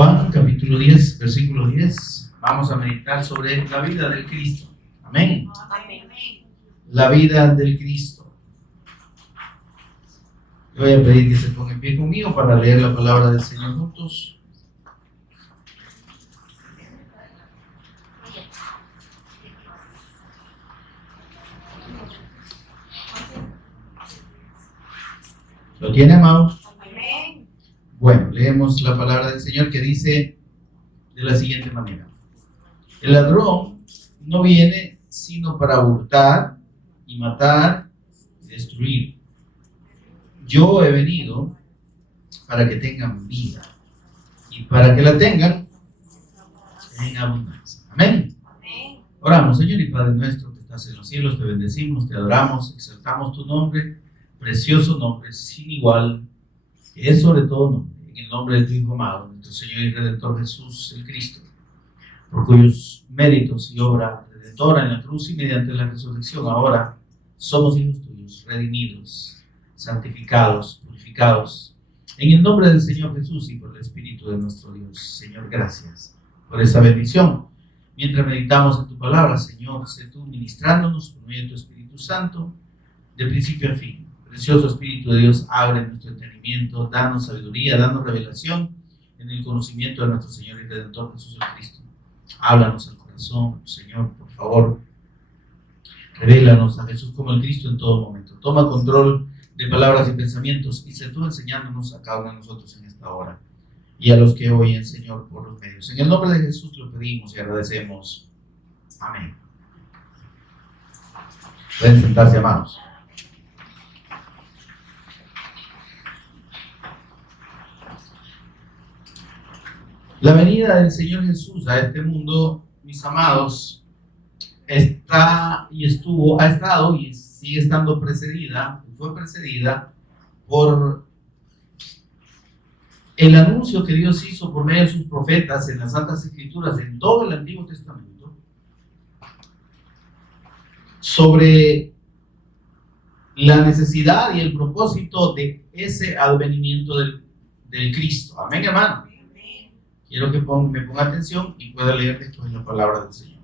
Juan capítulo 10, versículo 10. Vamos a meditar sobre la vida del Cristo. Amén. Amén. La vida del Cristo. Yo voy a pedir que se ponga en pie conmigo para leer la palabra del Señor juntos. ¿Lo tiene, amados? Amén. Bueno, leemos la palabra del Señor que dice de la siguiente manera: el ladrón no viene sino para hurtar y matar y destruir. Yo he venido para que tengan vida y para que la tengan en abundancia. Amén. Amén. Oramos. Señor y Padre nuestro que estás en los cielos, te bendecimos, te adoramos, exaltamos tu nombre, precioso nombre, sin igual, que es sobre todo nombre, en el nombre de tu Hijo amado, nuestro Señor y Redentor Jesús, el Cristo, por cuyos méritos y obra redentora en la cruz y mediante la resurrección ahora somos hijos tuyos, redimidos, santificados, purificados, en el nombre del Señor Jesús y por el Espíritu de nuestro Dios. Señor, gracias por esa bendición. Mientras meditamos en tu palabra, Señor, sé tú ministrándonos por medio de tu Espíritu Santo, de principio a fin. Precioso Espíritu de Dios, abre nuestro entendimiento, danos sabiduría, danos revelación en el conocimiento de nuestro Señor y Redentor Jesús el Cristo. Háblanos al corazón, Señor, por favor. Revélanos a Jesús como el Cristo en todo momento. Toma control de palabras y pensamientos y sé tú enseñándonos a cada uno de nosotros en esta hora y a los que oyen, Señor, por los medios. En el nombre de Jesús lo pedimos y agradecemos. Amén. Pueden sentarse, amados. La venida del Señor Jesús a este mundo, mis amados, ha estado y sigue estando precedida, fue precedida por el anuncio que Dios hizo por medio de sus profetas en las Santas Escrituras, en todo el Antiguo Testamento, sobre la necesidad y el propósito de ese advenimiento del Cristo. Amén, hermano. Quiero que me ponga atención y pueda leer después la palabra del Señor.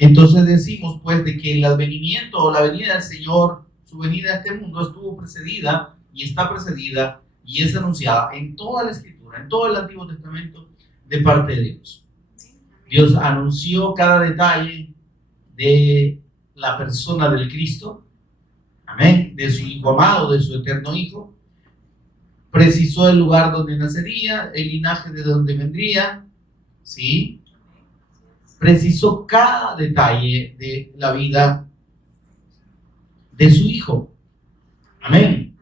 Entonces decimos pues de que el advenimiento o la venida del Señor, su venida a este mundo estuvo precedida y está precedida y es anunciada en toda la Escritura, en todo el Antiguo Testamento de parte de Dios. Dios anunció cada detalle de la persona del Cristo, amén, de su Hijo amado, de su eterno Hijo. Precisó el lugar donde nacería, el linaje de donde vendría, ¿sí? Precisó cada detalle de la vida de su Hijo. Amén.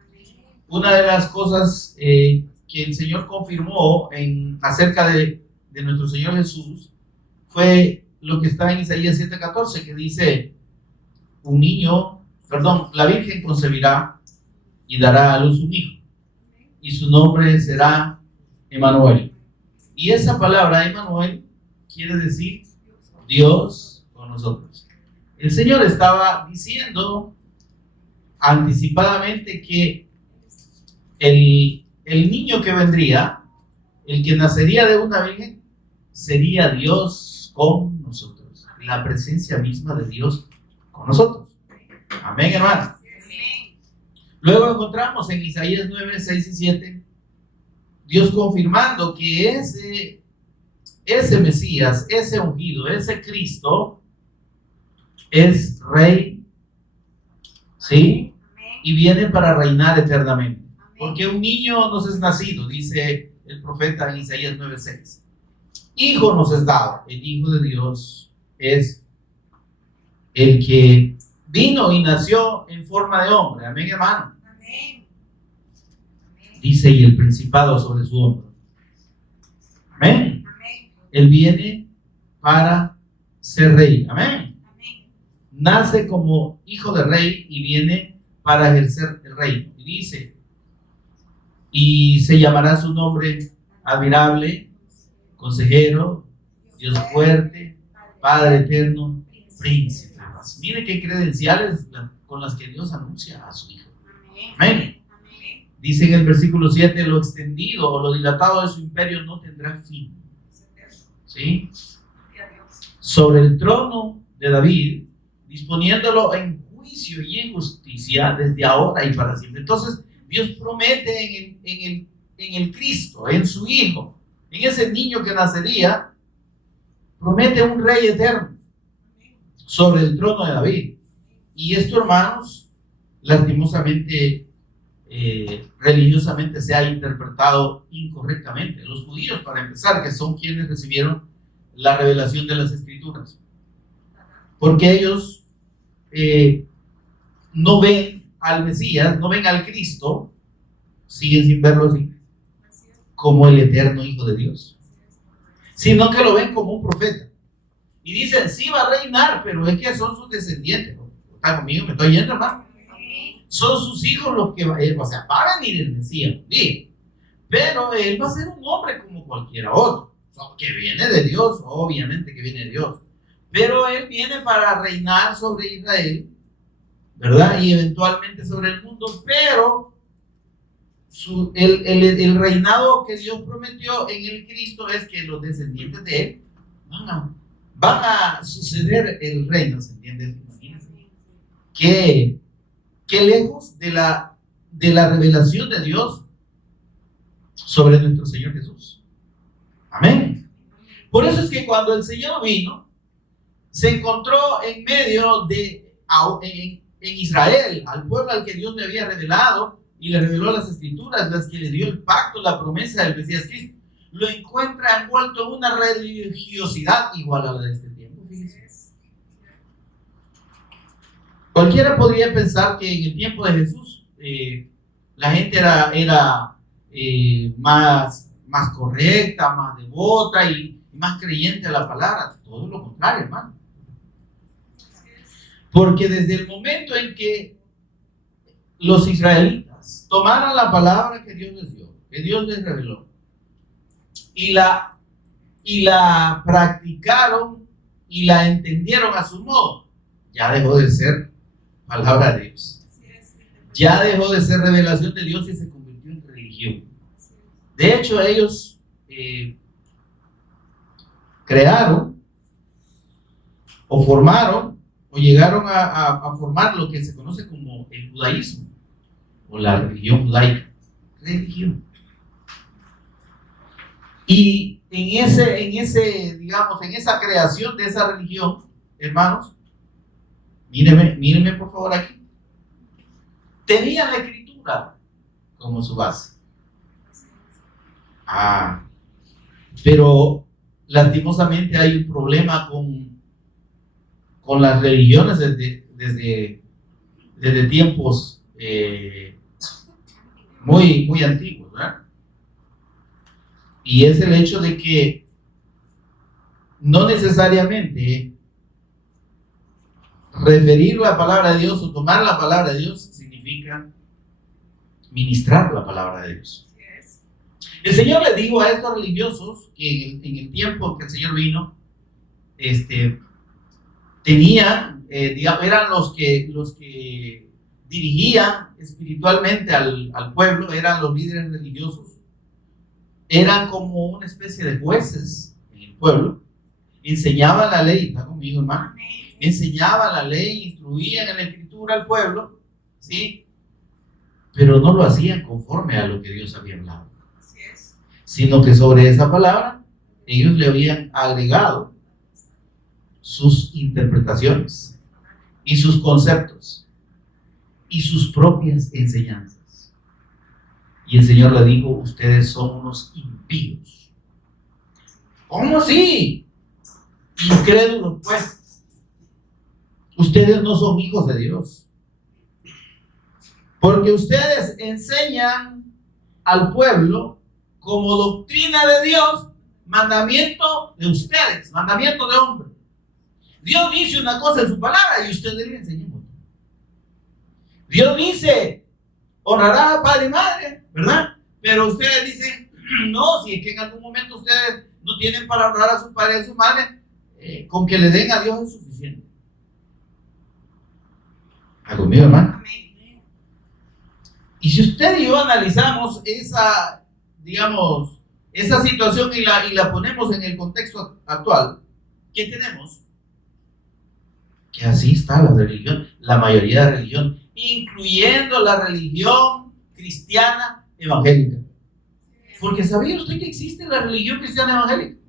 Una de las cosas que el Señor confirmó acerca de nuestro Señor Jesús fue lo que está en Isaías 7:14, que dice: la Virgen concebirá y dará a luz un hijo, y su nombre será Emmanuel. Y esa palabra Emmanuel quiere decir Dios con nosotros. El Señor estaba diciendo anticipadamente que el niño que vendría, el que nacería de una virgen, sería Dios con nosotros. La presencia misma de Dios con nosotros. Amén, hermano. Luego encontramos en Isaías 9, 6 y 7, Dios confirmando que ese Mesías, ese ungido, ese Cristo, es Rey, ¿sí? Y viene para reinar eternamente. Porque un niño nos es nacido, dice el profeta en Isaías 9, 6. Hijo nos es dado. El Hijo de Dios es el que vino y nació en forma de hombre. Amén, hermano. Amén. Dice, y el principado sobre su hombro. Amén. Amén. Él viene para ser rey. Amén. Amén. Nace como hijo de rey y viene para ejercer el reino. Y dice, y se llamará su nombre admirable, consejero, Dios fuerte, Padre eterno, príncipe. Mire qué credenciales con las que Dios anuncia a su Hijo. Amén. Dice en el versículo 7, lo extendido o lo dilatado de su imperio no tendrá fin. ¿Sí? Sobre el trono de David, disponiéndolo en juicio y en justicia desde ahora y para siempre. Entonces, Dios promete en el Cristo, en su Hijo, en ese niño que nacería, promete un rey eterno sobre el trono de David. Y esto, hermanos, lastimosamente, religiosamente se ha interpretado incorrectamente. Los judíos, para empezar, que son quienes recibieron la revelación de las Escrituras, porque ellos no ven al Mesías, no ven al Cristo, siguen sin verlo así, como el eterno Hijo de Dios, sino que lo ven como un profeta. Y dicen, sí va a reinar, pero es que son sus descendientes. ¿Está conmigo? ¿Me estoy yendo, hermano? Son sus hijos los que, o sea, va a venir el Mesías, ¿sí? Pero él va a ser un hombre como cualquiera otro, que viene de Dios, obviamente que viene de Dios. Pero él viene para reinar sobre Israel, ¿verdad? Y eventualmente sobre el mundo, pero el reinado que Dios prometió en el Cristo es que los descendientes de él van a suceder el reino, ¿se entiende? Imagínense. Qué lejos de la revelación de Dios sobre nuestro Señor Jesús. Amén. Por eso es que cuando el Señor vino, se encontró en medio de, en Israel, al pueblo al que Dios le había revelado y le reveló las Escrituras, las que le dio el pacto, la promesa del Mesías Cristo. Lo encuentra envuelto en una religiosidad igual a la de este tiempo. Fíjense. Cualquiera podría pensar que en el tiempo de Jesús la gente era más correcta, más devota y más creyente a la palabra. Todo lo contrario, hermano. Porque desde el momento en que los israelitas tomaron la palabra que Dios les dio, que Dios les reveló, y la practicaron y la entendieron a su modo, ya dejó de ser palabra de Dios. Ya dejó de ser revelación de Dios y se convirtió en religión. De hecho, ellos crearon o formaron o llegaron a formar lo que se conoce como el judaísmo o la religión judaica. Religión. Y en esa creación de esa religión, hermanos, mírenme por favor aquí. Tenía la Escritura como su base. Pero lastimosamente hay un problema con las religiones desde tiempos muy antiguos, ¿verdad? Y es el hecho de que no necesariamente referir la palabra de Dios o tomar la palabra de Dios significa ministrar la palabra de Dios. El Señor le dijo a estos religiosos que en el tiempo que el Señor vino, tenían, eran los que dirigían espiritualmente al pueblo, eran los líderes religiosos, eran como una especie de jueces en el pueblo, enseñaban la ley, ¿está conmigo, hermano? Enseñaban la ley, instruían en la Escritura al pueblo, ¿sí? Pero no lo hacían conforme a lo que Dios había hablado, sino que sobre esa palabra ellos le habían agregado sus interpretaciones y sus conceptos y sus propias enseñanzas. Y el Señor le dijo: ustedes son unos impíos. ¿Cómo así? Incrédulos, pues. Ustedes no son hijos de Dios, porque ustedes enseñan al pueblo como doctrina de Dios, mandamiento de ustedes, mandamiento de hombre. Dios dice una cosa en su palabra y ustedes le enseñan otra. Dios dice: honrarás a padre y madre, ¿verdad? Pero ustedes dicen: no, si es que en algún momento ustedes no tienen para honrar a su padre y a su madre, con que le den a Dios es suficiente. ¿Está conmigo, hermano? Y si usted y yo analizamos esa, digamos, esa situación y la ponemos en el contexto actual, ¿qué tenemos? Que así está la religión, la mayoría de religión, incluyendo la religión cristiana evangélica. Porque ¿sabía usted que existe la religión cristiana evangélica?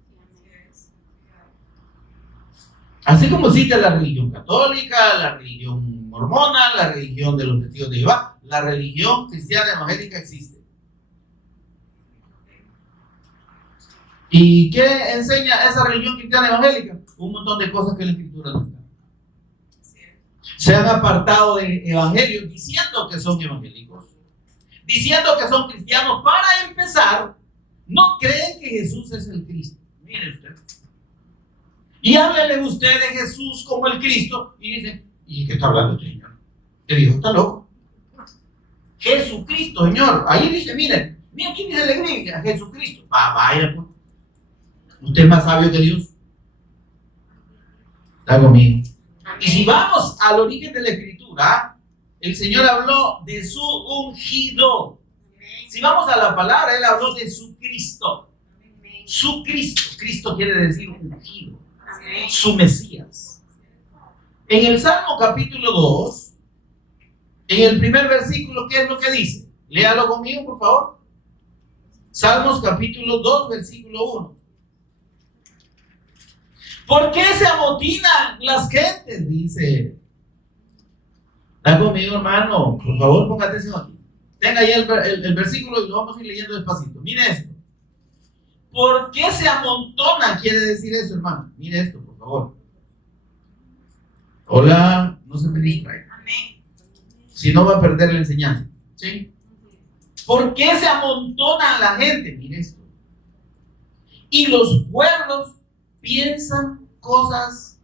Así como existe la religión católica, la religión mormona, la religión de los testigos de Jehová, la religión cristiana evangélica existe. ¿Y qué enseña esa religión cristiana evangélica? Un montón de cosas que la Escritura no está. Se han apartado del evangelio diciendo que son evangélicos, diciendo que son cristianos. Para empezar, no creen que Jesús es el Cristo. Mire usted. Y háblele usted de Jesús como el Cristo y dicen, ¿y qué está hablando este señor? Este viejo está loco. Jesucristo, señor. Ahí dice, miren, aquí dice la Biblia, Jesucristo. Vaya pues. Usted es más sabio que Dios. Está conmigo. Y si vamos al origen de la Escritura, el Señor habló de su ungido. Si vamos a la palabra, Él habló de su Cristo. Su Cristo. Cristo quiere decir ungido. Su Mesías. En el Salmo capítulo 2, en el primer versículo, ¿qué es lo que dice? Léalo conmigo, por favor. Salmos capítulo 2, versículo 1. ¿Por qué se amotinan las gentes? Dice. ¿Está conmigo, hermano? Por favor, ponga atención aquí. Tenga ahí el versículo y lo vamos a ir leyendo despacito. Mire esto. ¿Por qué se amontonan? Quiere decir eso, hermano. Mire esto, por favor. Hola, no se me distraiga. Si no, va a perder la enseñanza. ¿Sí? ¿Por qué se amontonan la gente? Mire esto. Y los pueblos piensan cosas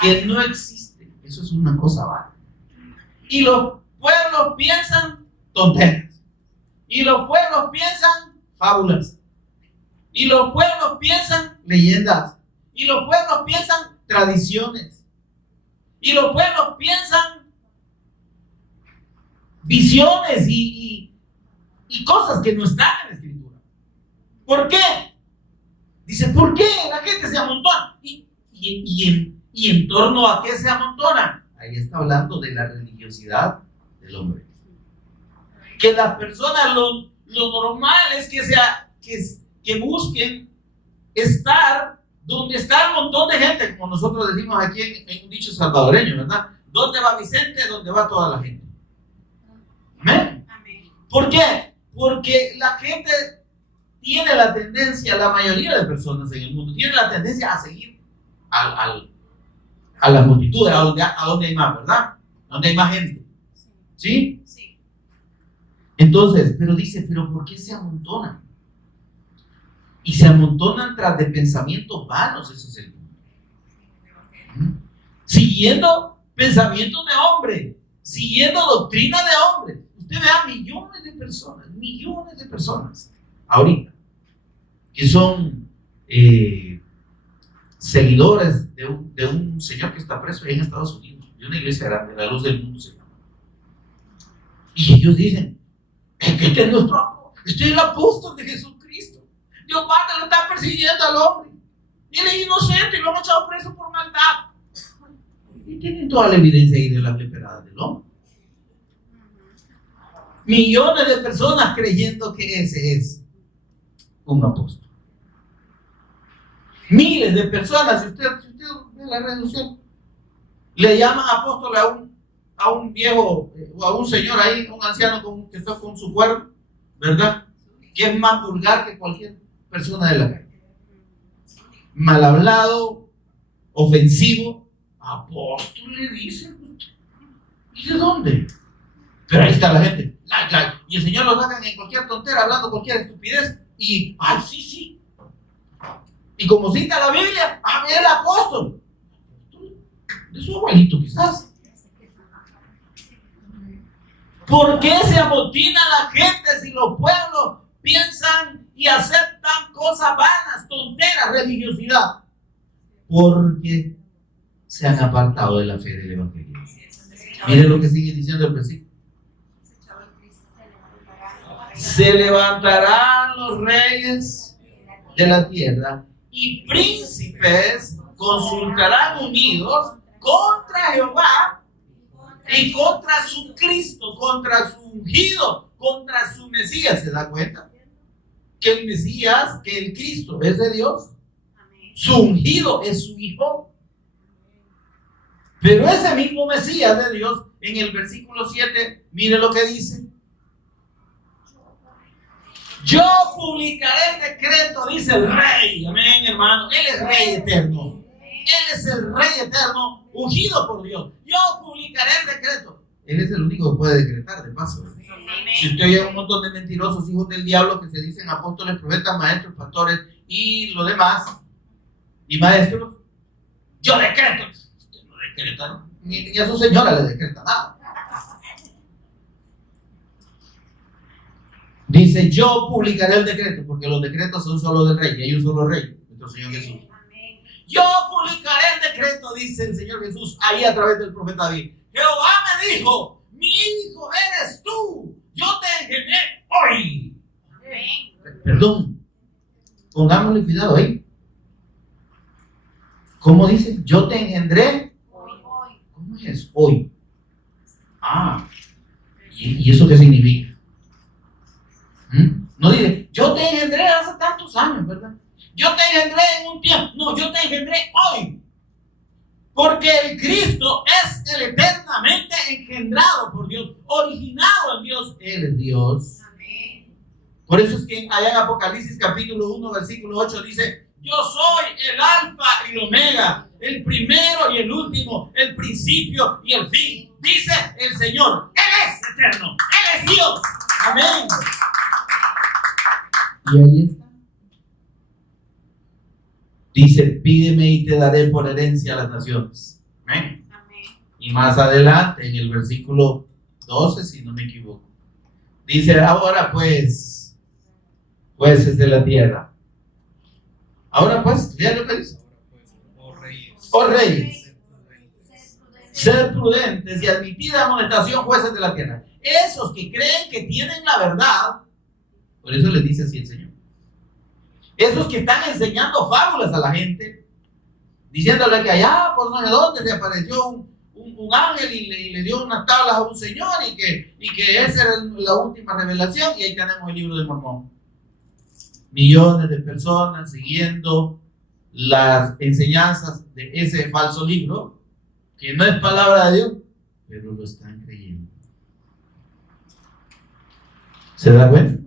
que no existen. Eso es una cosa vana. Y los pueblos piensan tonteras. Y los pueblos piensan fábulas. Y los pueblos piensan leyendas. Y los pueblos piensan tradiciones. Y los pueblos piensan visiones y cosas que no están en la Escritura. ¿Por qué? Dice, ¿por qué la gente se amontona? ¿Y en torno a qué se amontonan? Ahí está hablando de la religiosidad del hombre. Que las personas, lo normal es que busquen estar donde está un montón de gente, como nosotros decimos aquí en un dicho salvadoreño, ¿verdad? ¿Dónde va Vicente? ¿Dónde va toda la gente? ¿Amén? ¿Por qué? Porque la gente tiene la tendencia, la mayoría de personas en el mundo, tiene la tendencia a seguir a las multitudes, a donde hay más, ¿verdad? A donde hay más gente. ¿Sí? Sí. Entonces, pero dice, ¿pero por qué se amontonan? Y se amontonan tras de pensamientos vanos, ese es el punto. Siguiendo pensamientos de hombre, siguiendo doctrina de hombre. Usted vea millones de personas, ahorita, que son seguidores de un señor que está preso ahí en Estados Unidos, de una iglesia grande, la luz del mundo se llama. Y ellos dicen, este es nuestro, este es el apóstol de Jesucristo. Dios Padre lo está persiguiendo al hombre. Y él es inocente y lo han echado preso por maldad. Y tienen toda la evidencia ahí de las leperadas del hombre. Millones de personas creyendo que ese es un apóstol. Miles de personas, si usted ve la red social, le llaman apóstol a un viejo o a un señor ahí, un anciano que está con su cuerpo, ¿verdad? Que es más vulgar que cualquier persona de la calle. Mal hablado, ofensivo. Apóstol le dicen. ¿Y de dónde? Pero ahí está la gente. Y el Señor lo sacan en cualquier tontera, hablando cualquier estupidez. Y, ¡ay, sí! Y como cita la Biblia, el apóstol. De su abuelito, quizás. ¿Por qué se amotina la gente si los pueblos piensan y aceptan cosas vanas, tonteras, religiosidad? Porque se han apartado de la fe del evangelio. Mire lo que sigue diciendo el versículo. Se levantarán los reyes de la tierra y príncipes consultarán unidos contra Jehová y contra su Cristo, contra su ungido, contra su Mesías. ¿Se da cuenta? Que el Mesías, que el Cristo es de Dios, su ungido es su Hijo. Pero ese mismo Mesías de Dios, en el versículo 7, mire lo que dice. Yo publicaré el decreto, dice el Rey. Amén, hermano. Él es Rey eterno. Él es el Rey eterno, ungido por Dios. Yo publicaré el decreto. Él es el único que puede decretar, de paso. Si usted oye un montón de mentirosos hijos del diablo que se dicen apóstoles, profetas, maestros, pastores y lo demás, y maestros, yo decreto. Usted no decreta, ni a su señora le decreta nada. Dice, yo publicaré el decreto, porque los decretos son solo del Rey, y hay un solo Rey, nuestro Señor Jesús. Yo publicaré el decreto, dice el Señor Jesús, ahí a través del profeta David. Jehová me dijo, mi hijo eres tú, yo te engendré hoy. Perdón, pongámosle cuidado ahí. ¿Cómo dice? Yo te engendré hoy. ¿Cómo es? Hoy. ¿Y eso qué significa? No dice, yo te engendré hace tantos años, ¿verdad? Yo te engendré en un tiempo. No, yo te engendré hoy. Porque el Cristo es el eternamente engendrado por Dios, originado en Dios. Él es Dios. Amén. Por eso es que allá en Apocalipsis capítulo 1, versículo 8 dice, yo soy el alfa y el omega, el primero y el último, el principio y el fin. Dice el Señor, Él es eterno, Él es Dios. Amén. Y ahí está. Dice, pídeme y te daré por herencia a las naciones. Amén. Amén. Y más adelante, en el versículo 12, si no me equivoco, dice, ahora pues, jueces de la tierra. Ahora pues, ya lo que dice. Oh reyes, sed prudentes y admitid amonestación, jueces de la tierra. Esos que creen que tienen la verdad, por eso les dice así el Señor. Esos que están enseñando fábulas a la gente, diciéndole que allá por no sé dónde se apareció un ángel y le dio unas tablas a un señor y que esa era la última revelación, y ahí tenemos el libro de Mormón. Millones de personas siguiendo las enseñanzas de ese falso libro, que no es palabra de Dios, pero lo están creyendo. ¿Se da cuenta?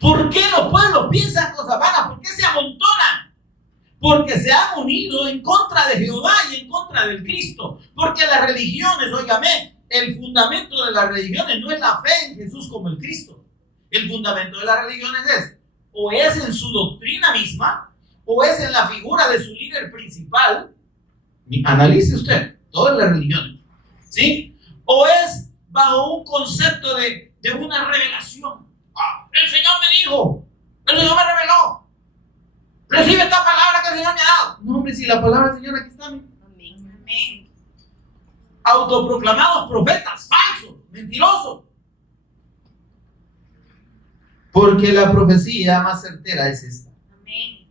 ¿Por qué los pueblos piensan cosas vanas? ¿Por qué se amontonan? Porque se han unido en contra de Jehová y en contra del Cristo. Porque las religiones, óigame, el fundamento de las religiones no es la fe en Jesús como el Cristo. El fundamento de las religiones o es en su doctrina misma, o es en la figura de su líder principal. Analice usted todas las religiones, ¿sí? O es bajo un concepto de una revelación. El Señor me dijo, el Señor me reveló, recibe esta palabra que el Señor me ha dado. No, hombre, si la palabra del Señor aquí está. Amén. Autoproclamados profetas, falsos, mentirosos. Porque la profecía más certera es esta. Amén.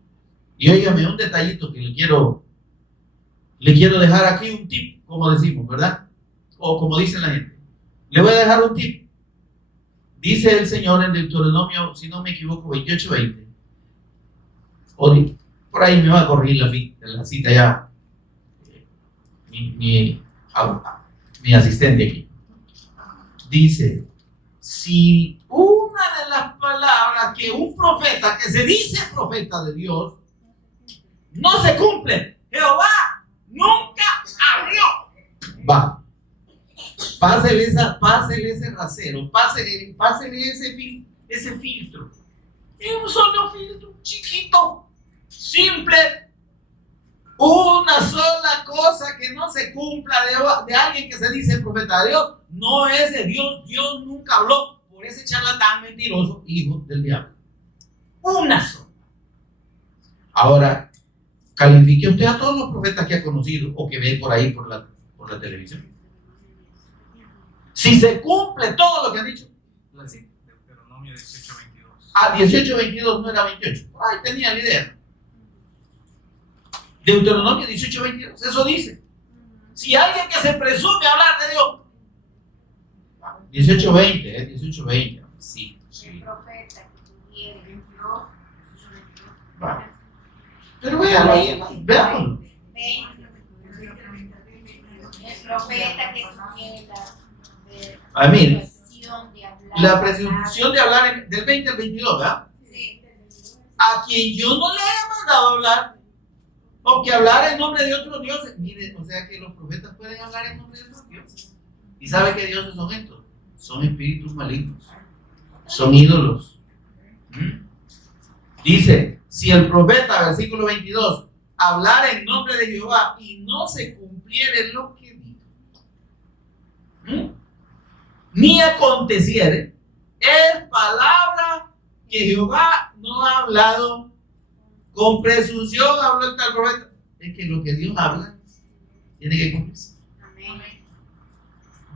Y óigame, un detallito que le quiero dejar aquí, un tip, como decimos, ¿verdad? O como dice la gente. Le voy a dejar un tip. Dice el Señor en Deuteronomio, si no me equivoco, 28:20. Por ahí me va a corregir la cita ya. Mi asistente aquí. Dice, si una de las palabras que un profeta, que se dice profeta de Dios, no se cumple, Jehová nunca abrió. Va. Pásele ese rasero, pásele ese filtro. Es un solo filtro, chiquito, simple. Una sola cosa que no se cumpla de alguien que se dice profeta de Dios, no es de Dios. Dios nunca habló por ese charlatán mentiroso, hijo del diablo. Una sola. Ahora, califique usted a todos los profetas que ha conocido o que ve por ahí por la televisión. Si se cumple todo lo que han dicho, Deuteronomio 18:22. 18:22 no era 28. Ay, tenía la idea. Deuteronomio 18:22, eso dice. Si alguien que se presume hablar de Dios. 18:20, 18:20. Sí, sí. El profeta que tuviera 22, 22. Vale. Pero véanlo ahí, veámoslo. El profeta que tuviera Ah, mire, presunción de hablar. la presunción de hablar del 20 al 22, ¿verdad? Sí. A quien yo no le haya mandado hablar, o que hablar en nombre de otros dioses. Mire, o sea que los profetas pueden hablar en nombre de otros dioses. ¿Y sabe qué dioses son estos? Son espíritus malignos, son ídolos. Dice, si el profeta, versículo 22, hablara en nombre de Jehová y no se cumpliere lo que dijo, ni aconteciere, es palabra que Jehová no ha hablado, con presunción habló el tal profeta. Es que lo que Dios habla tiene que cumplirse. Amén.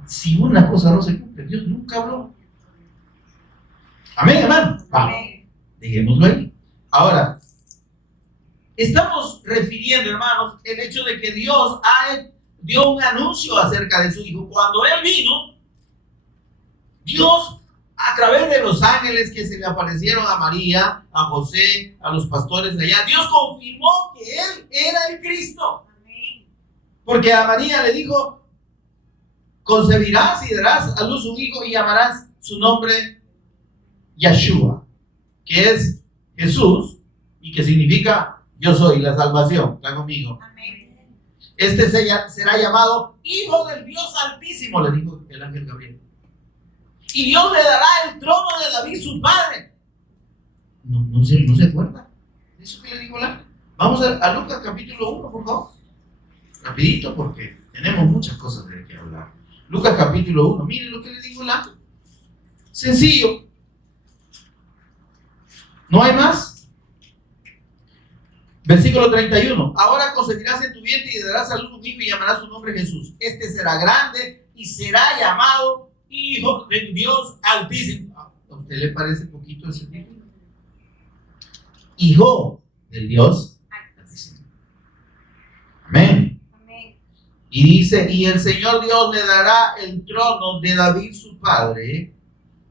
Si una cosa no se cumple, Dios nunca habló. Amén, hermano. Vamos, dejémoslo ahí. Ahora, estamos refiriendo, hermanos, el hecho de que Dios dio un anuncio acerca de su Hijo. Cuando Él vino, Dios, a través de los ángeles que se le aparecieron a María, a José, a los pastores de allá, Dios confirmó que Él era el Cristo. Porque a María le dijo, concebirás y darás a luz un hijo y llamarás su nombre Yeshua, que es Jesús y que significa yo soy la salvación. ¿Está conmigo? Amén. Este será llamado Hijo del Dios Altísimo, le dijo el ángel Gabriel. Y Dios le dará el trono de David, su padre. No se acuerda de eso que le dijo el ángel. Vamos a Lucas capítulo 1, por favor. Rapidito, porque tenemos muchas cosas de que hablar. Lucas capítulo 1, miren lo que le dijo el ángel. Sencillo. ¿No hay más? Versículo 31. Ahora concebirás en tu vientre y darás a luz un hijo y llamarás su nombre Jesús. Este será grande y será llamado Hijo del Dios Altísimo. ¿A usted le parece poquito ese título? Hijo del Dios Altísimo. Amén. Amén. Y dice, y el Señor Dios le dará el trono de David su padre,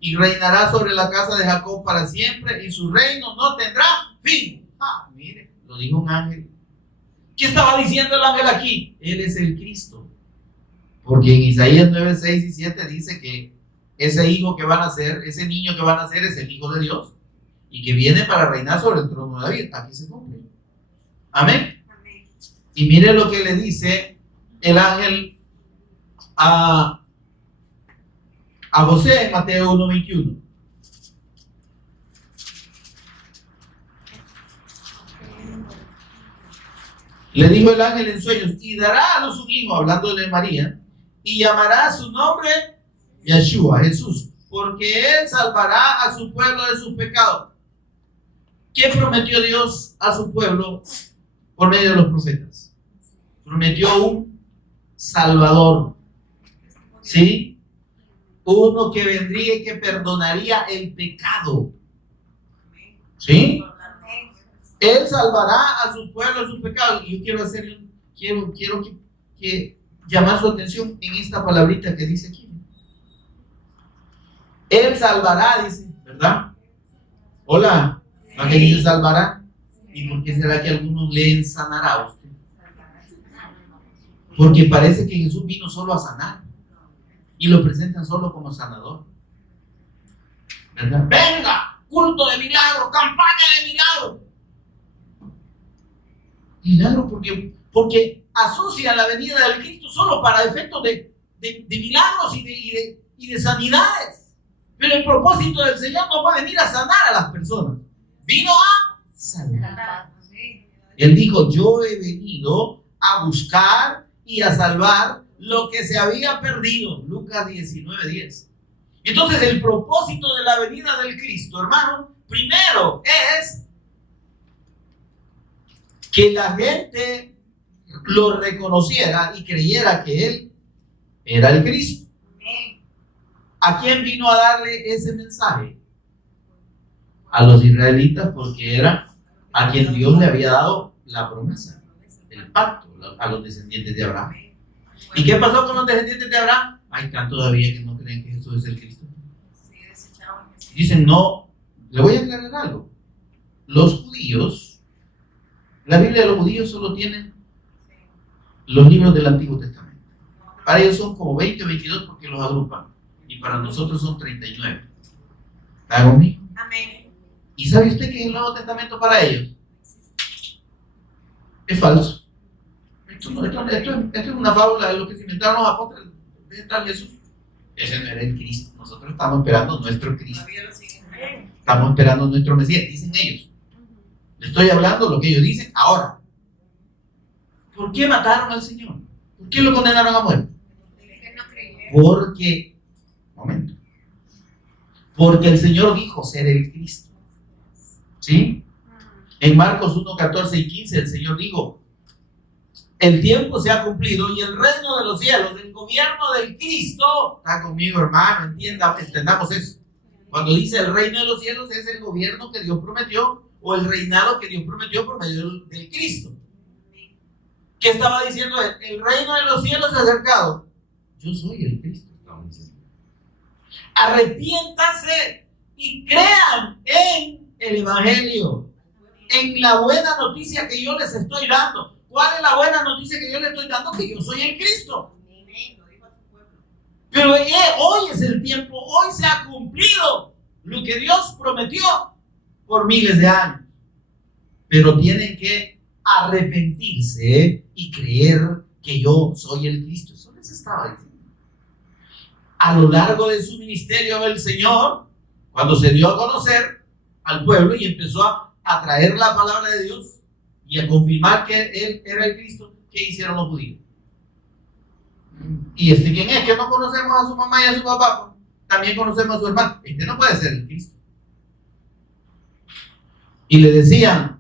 y reinará sobre la casa de Jacob para siempre, y su reino no tendrá fin. Mire, lo dijo un ángel. ¿Qué estaba diciendo el ángel aquí? Él es el Cristo. Porque en Isaías 9, 6 y 7 dice que ese hijo que va a nacer, ese niño que va a nacer es el Hijo de Dios, y que viene para reinar sobre el trono de David. Aquí se cumple. Amén. Amén. Y mire lo que le dice el ángel a José en Mateo 1:21. Le dijo el ángel en sueños, y dará a luz un hijo, hablando de María, y llamará su nombre Yeshua, Jesús, porque él salvará a su pueblo de sus pecados. ¿Qué prometió Dios a su pueblo por medio de los profetas? Prometió un Salvador, ¿sí? Uno que vendría y que perdonaría el pecado, ¿sí? Él salvará a su pueblo de sus pecados. Y yo quiero que llamar su atención en esta palabrita que dice aquí. Él salvará, dice, ¿verdad? Hola, ¿para qué dice salvará? ¿Y por qué será que algunos leen sanará a usted? Porque parece que Jesús vino solo a sanar y lo presentan solo como sanador, ¿verdad? Venga, culto de milagros, campaña de milagros. Milagro porque asocian la venida del Cristo solo para efectos de milagros y de sanidades. Pero el propósito del Señor no fue venir a sanar a las personas, vino a sanar. Él dijo, yo he venido a buscar y a salvar lo que se había perdido. Lucas 19:10. Entonces el propósito de la venida del Cristo, hermano, primero es que la gente lo reconociera y creyera que Él era el Cristo. ¿A quién vino a darle ese mensaje? a los israelitas porque era a quien Dios le había dado la promesa, el pacto, a los descendientes de Abraham. ¿Y qué pasó con los descendientes de Abraham? Ahí están todavía que no creen que Jesús es el Cristo. Dicen, no, le voy a aclarar algo. Los judíos, la Biblia de los judíos solo tiene los libros del Antiguo Testamento. Para ellos son como 20 o 22 porque los agrupan. Y para nosotros son 39. ¿Está conmigo? Amén. ¿Y sabe usted que el Nuevo Testamento para ellos es falso? Esto es una fábula de lo que se inventaron los apóstoles. ¿Dónde está Jesús? Ese no era el Cristo. Nosotros estamos esperando nuestro Cristo. Estamos esperando nuestro Mesías, dicen ellos. Le estoy hablando lo que ellos dicen ahora. ¿Por qué mataron al Señor? ¿Por qué lo condenaron a muerte? Porque el Señor dijo ser el Cristo. ¿Sí? En Marcos 1, 14 y 15 el Señor dijo: el tiempo se ha cumplido y el reino de los cielos, el gobierno del Cristo, está conmigo, hermano, entendamos eso. Cuando dice el reino de los cielos, es el gobierno que Dios prometió o el reinado que Dios prometió por medio del Cristo. ¿Qué estaba diciendo él? El reino de los cielos se ha acercado. Yo soy el Cristo, estaba diciendo. Arrepiéntanse y crean en el Evangelio, en la buena noticia que yo les estoy dando. ¿Cuál es la buena noticia que yo les estoy dando? Que yo soy el Cristo. Pero hoy es el tiempo, hoy se ha cumplido lo que Dios prometió por miles de años. Pero tienen que arrepentirse y creer que yo soy el Cristo. Eso les estaba diciendo. A lo largo de su ministerio el Señor, cuando se dio a conocer al pueblo y empezó a traer la palabra de Dios y a confirmar que Él era el Cristo, ¿qué hicieron los judíos? ¿Y quién es? Que no conocemos a su mamá y a su papá, también conocemos a su hermano. No puede ser el Cristo. Y le decían,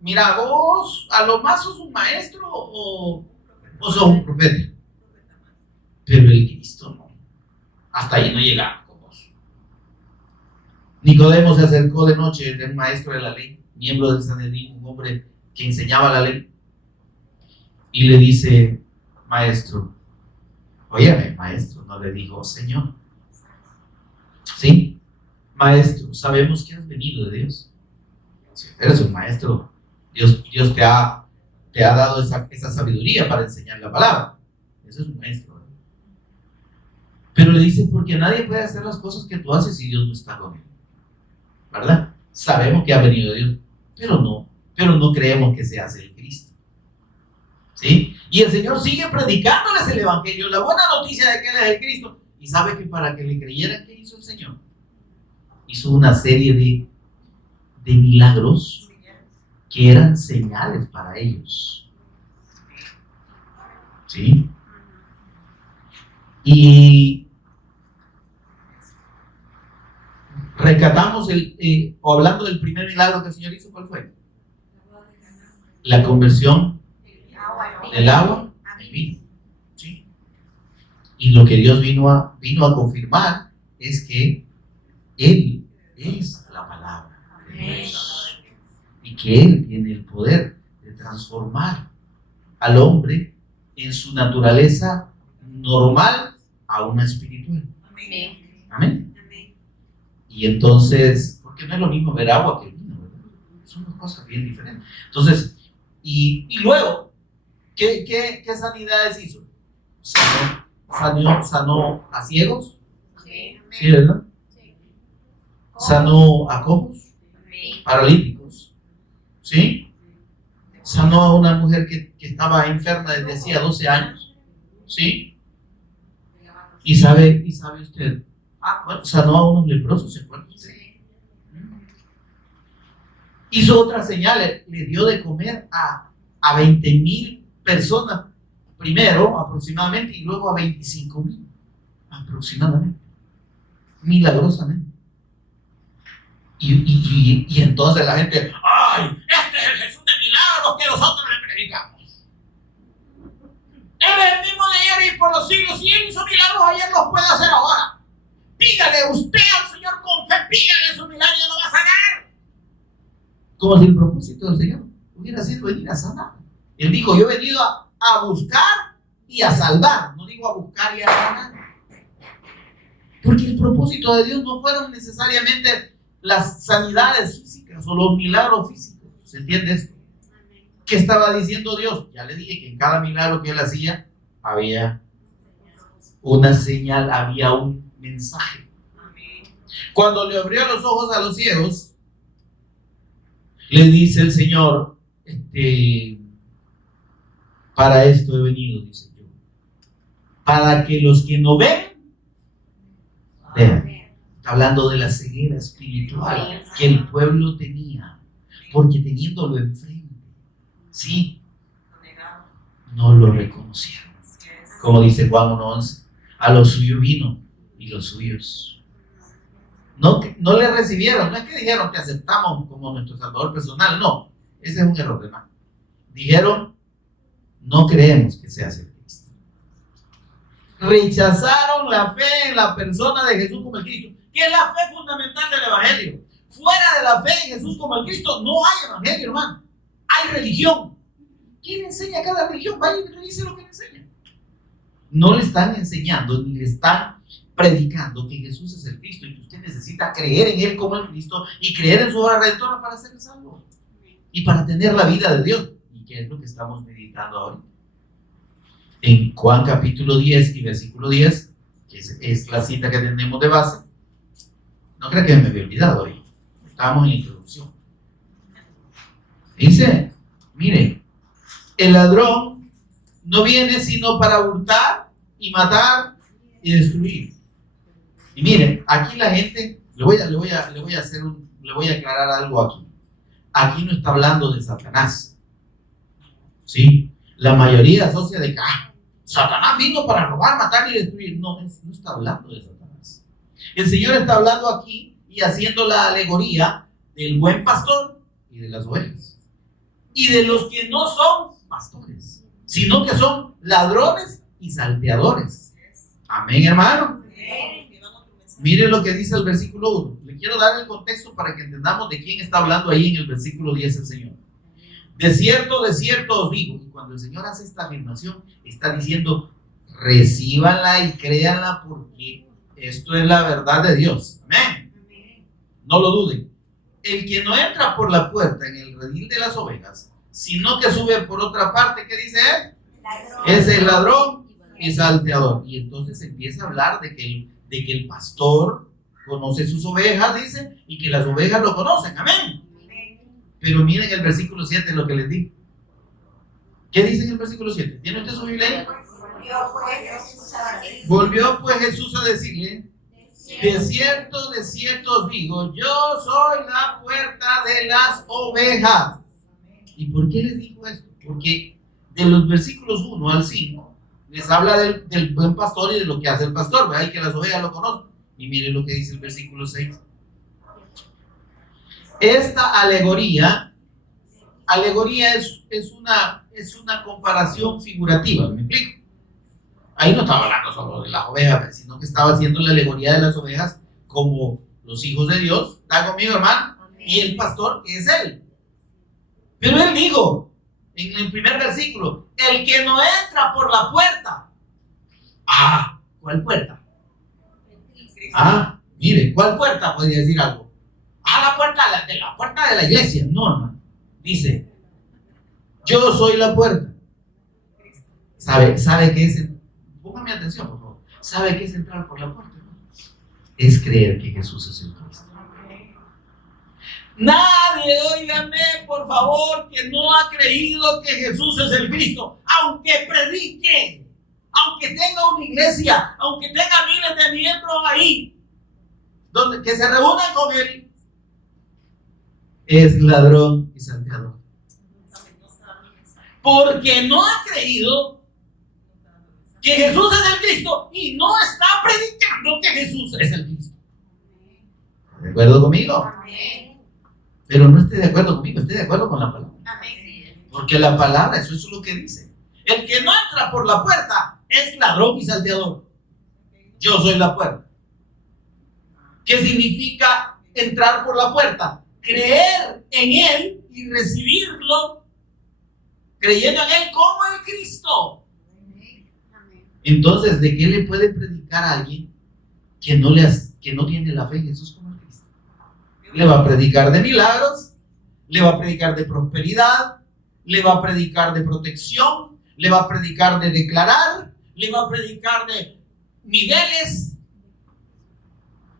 mira, vos a lo más sos un maestro o sos un profeta. Pero el Cristo no. Hasta ahí no llegaba con vos. Nicodemo se acercó de noche de un maestro de la ley, miembro del Sanedrín, un hombre que enseñaba la ley, y le dice: maestro, óyeme, maestro, no le dijo Señor. Sí, maestro, sabemos que has venido de Dios. Si eres un maestro, Dios te ha dado esa sabiduría para enseñar la palabra. Eso es un maestro. Pero le dice: porque nadie puede hacer las cosas que tú haces si Dios no está con él. ¿Verdad? Sabemos que ha venido de Dios, pero no creemos que seas el Cristo. ¿Sí? Y el Señor sigue predicándoles el Evangelio, la buena noticia de que Él es el Cristo. Y sabe que para que le creyeran, ¿qué hizo el Señor? Hizo una serie de milagros que eran señales para ellos. ¿Sí? Y rescatamos o hablando del primer milagro que el Señor hizo, ¿cuál fue? La conversión del agua en vino. ¿Sí? Y lo que Dios vino a confirmar es que Él es la palabra de Dios y que Él tiene el poder de transformar al hombre en su naturaleza normal a una espiritual. Amén. Y entonces, porque no es lo mismo ver agua que vino, ¿verdad? Son dos cosas bien diferentes. Entonces, y luego, ¿qué sanidades hizo? Sanó a ciegos, ¿sí, verdad? Sanó a cojos, paralíticos, ¿sí? Sanó a una mujer que estaba enferma desde hacía 12 años, ¿sí? Y sabe usted, bueno, sanó a unos leprosos, ¿se acuerda usted? Hizo otras señales, le dio de comer a 20,000 personas primero aproximadamente y luego a 25,000 aproximadamente, milagrosamente. Y entonces la gente: ¡ay! Este es el Jesús de milagros que nosotros le predicamos. Él es el mismo de ayer y por los siglos, y Él hizo milagros ayer, los puede hacer ahora. pídale usted al Señor con fe, pídale su milagro y lo va a sanar. Como si el propósito del Señor hubiera sido venir a sanar. Él dijo, yo he venido a buscar y a salvar. No digo a buscar y a sanar. Porque el propósito de Dios no fueron necesariamente las sanidades físicas o los milagros físicos. ¿Se entiende esto? ¿Qué estaba diciendo Dios? Ya le dije que en cada milagro que él hacía había una señal, había un mensaje. Cuando le abrió los ojos a los ciegos, le dice el Señor, para esto he venido, dice yo, para que los que no ven, vean. Está hablando de la ceguera espiritual que el pueblo tenía, porque teniéndolo enfrente, sí, no lo reconocieron. Como dice Juan 1:11, a los suyos vino y los suyos no le recibieron. No es que dijeron que aceptamos como nuestro salvador personal, no, ese es un error, hermano. Dijeron, no creemos que seas el Cristo. Rechazaron la fe en la persona de Jesús como el Cristo, que es la fe fundamental del Evangelio. Fuera de la fe en Jesús como el Cristo no hay Evangelio, hermano. Hay religión. ¿Quién enseña cada religión? Vaya y revise lo que le enseña. No le están enseñando ni le están predicando que Jesús es el Cristo y que usted necesita creer en Él como el Cristo y creer en su obra redentora para ser salvo y para tener la vida de Dios. ¿Y qué es lo que estamos meditando ahora? En Juan capítulo 10 y versículo 10, que es la cita que tenemos de base. No creo que me había olvidado hoy. Estábamos en introducción. Dice, mire, el ladrón no viene sino para hurtar y matar y destruir. Y mire, aquí la gente, le voy a aclarar algo aquí. Aquí no está hablando de Satanás. ¿Sí? La mayoría asocia de que Satanás vino para robar, matar y destruir. No está hablando de Satanás. El Señor está hablando aquí y haciendo la alegoría del buen pastor y de las ovejas. Y de los que no son pastores, sino que son ladrones y salteadores. Amén, hermano. Mire lo que dice el versículo 1. Le quiero dar el contexto para que entendamos de quién está hablando ahí en el versículo 10 el Señor. De cierto os digo. Y cuando el Señor hace esta afirmación, está diciendo, recíbanla y créanla porque esto es la verdad de Dios. Amén. No lo duden. El que no entra por la puerta en el redil de las ovejas, sino que sube por otra parte, ¿qué dice él? Es el ladrón y salteador. Y entonces empieza a hablar de que el pastor conoce sus ovejas, dice, y que las ovejas lo conocen. Amén. Pero miren el versículo 7 lo que les digo. ¿Qué dice en el versículo 7? ¿Tiene usted su Biblia ahí? Volvió pues Jesús a decirle, de cierto os digo, yo soy la puerta de las ovejas. ¿Y por qué les dijo esto? Porque de los versículos 1 al 5 les habla del buen pastor y de lo que hace el pastor, ¿verdad? Y que las ovejas lo conocen. Y miren lo que dice el versículo 6. Esta alegoría es una comparación figurativa, ¿me explico? Ahí no estaba hablando solo de las ovejas, sino que estaba haciendo la alegoría de las ovejas como los hijos de Dios. ¿Está conmigo, hermano? Y el pastor, que es él. Pero él dijo, en el primer versículo, el que no entra por la puerta. ¿Cuál puerta? Mire, ¿cuál puerta? Podría decir algo. La puerta de la iglesia. No, hermano. Dice, yo soy la puerta. ¿Sabe qué es? Póngame atención, por favor. ¿Sabe qué es entrar por la puerta, hermano? Es creer que Jesús es el Cristo. Nadie, óigame, por favor, que no ha creído que Jesús es el Cristo, aunque predique, aunque tenga una iglesia, aunque tenga miles de miembros ahí, que se reúnan con él, es ladrón y salteador. Porque no ha creído que Jesús es el Cristo y no está predicando que Jesús es el Cristo. ¿De acuerdo conmigo? Amén. Pero no esté de acuerdo conmigo, esté de acuerdo con la palabra. Amén. Porque la palabra, eso es lo que dice. El que no entra por la puerta es ladrón y salteador. Yo soy la puerta. ¿Qué significa entrar por la puerta? Creer en Él y recibirlo, creyendo en Él como el Cristo. Entonces, ¿de qué le puede predicar a alguien que no tiene la fe en Jesús como el Cristo? Le va a predicar de milagros, le va a predicar de prosperidad, le va a predicar de protección, le va a predicar de declarar, le va a predicar de niveles,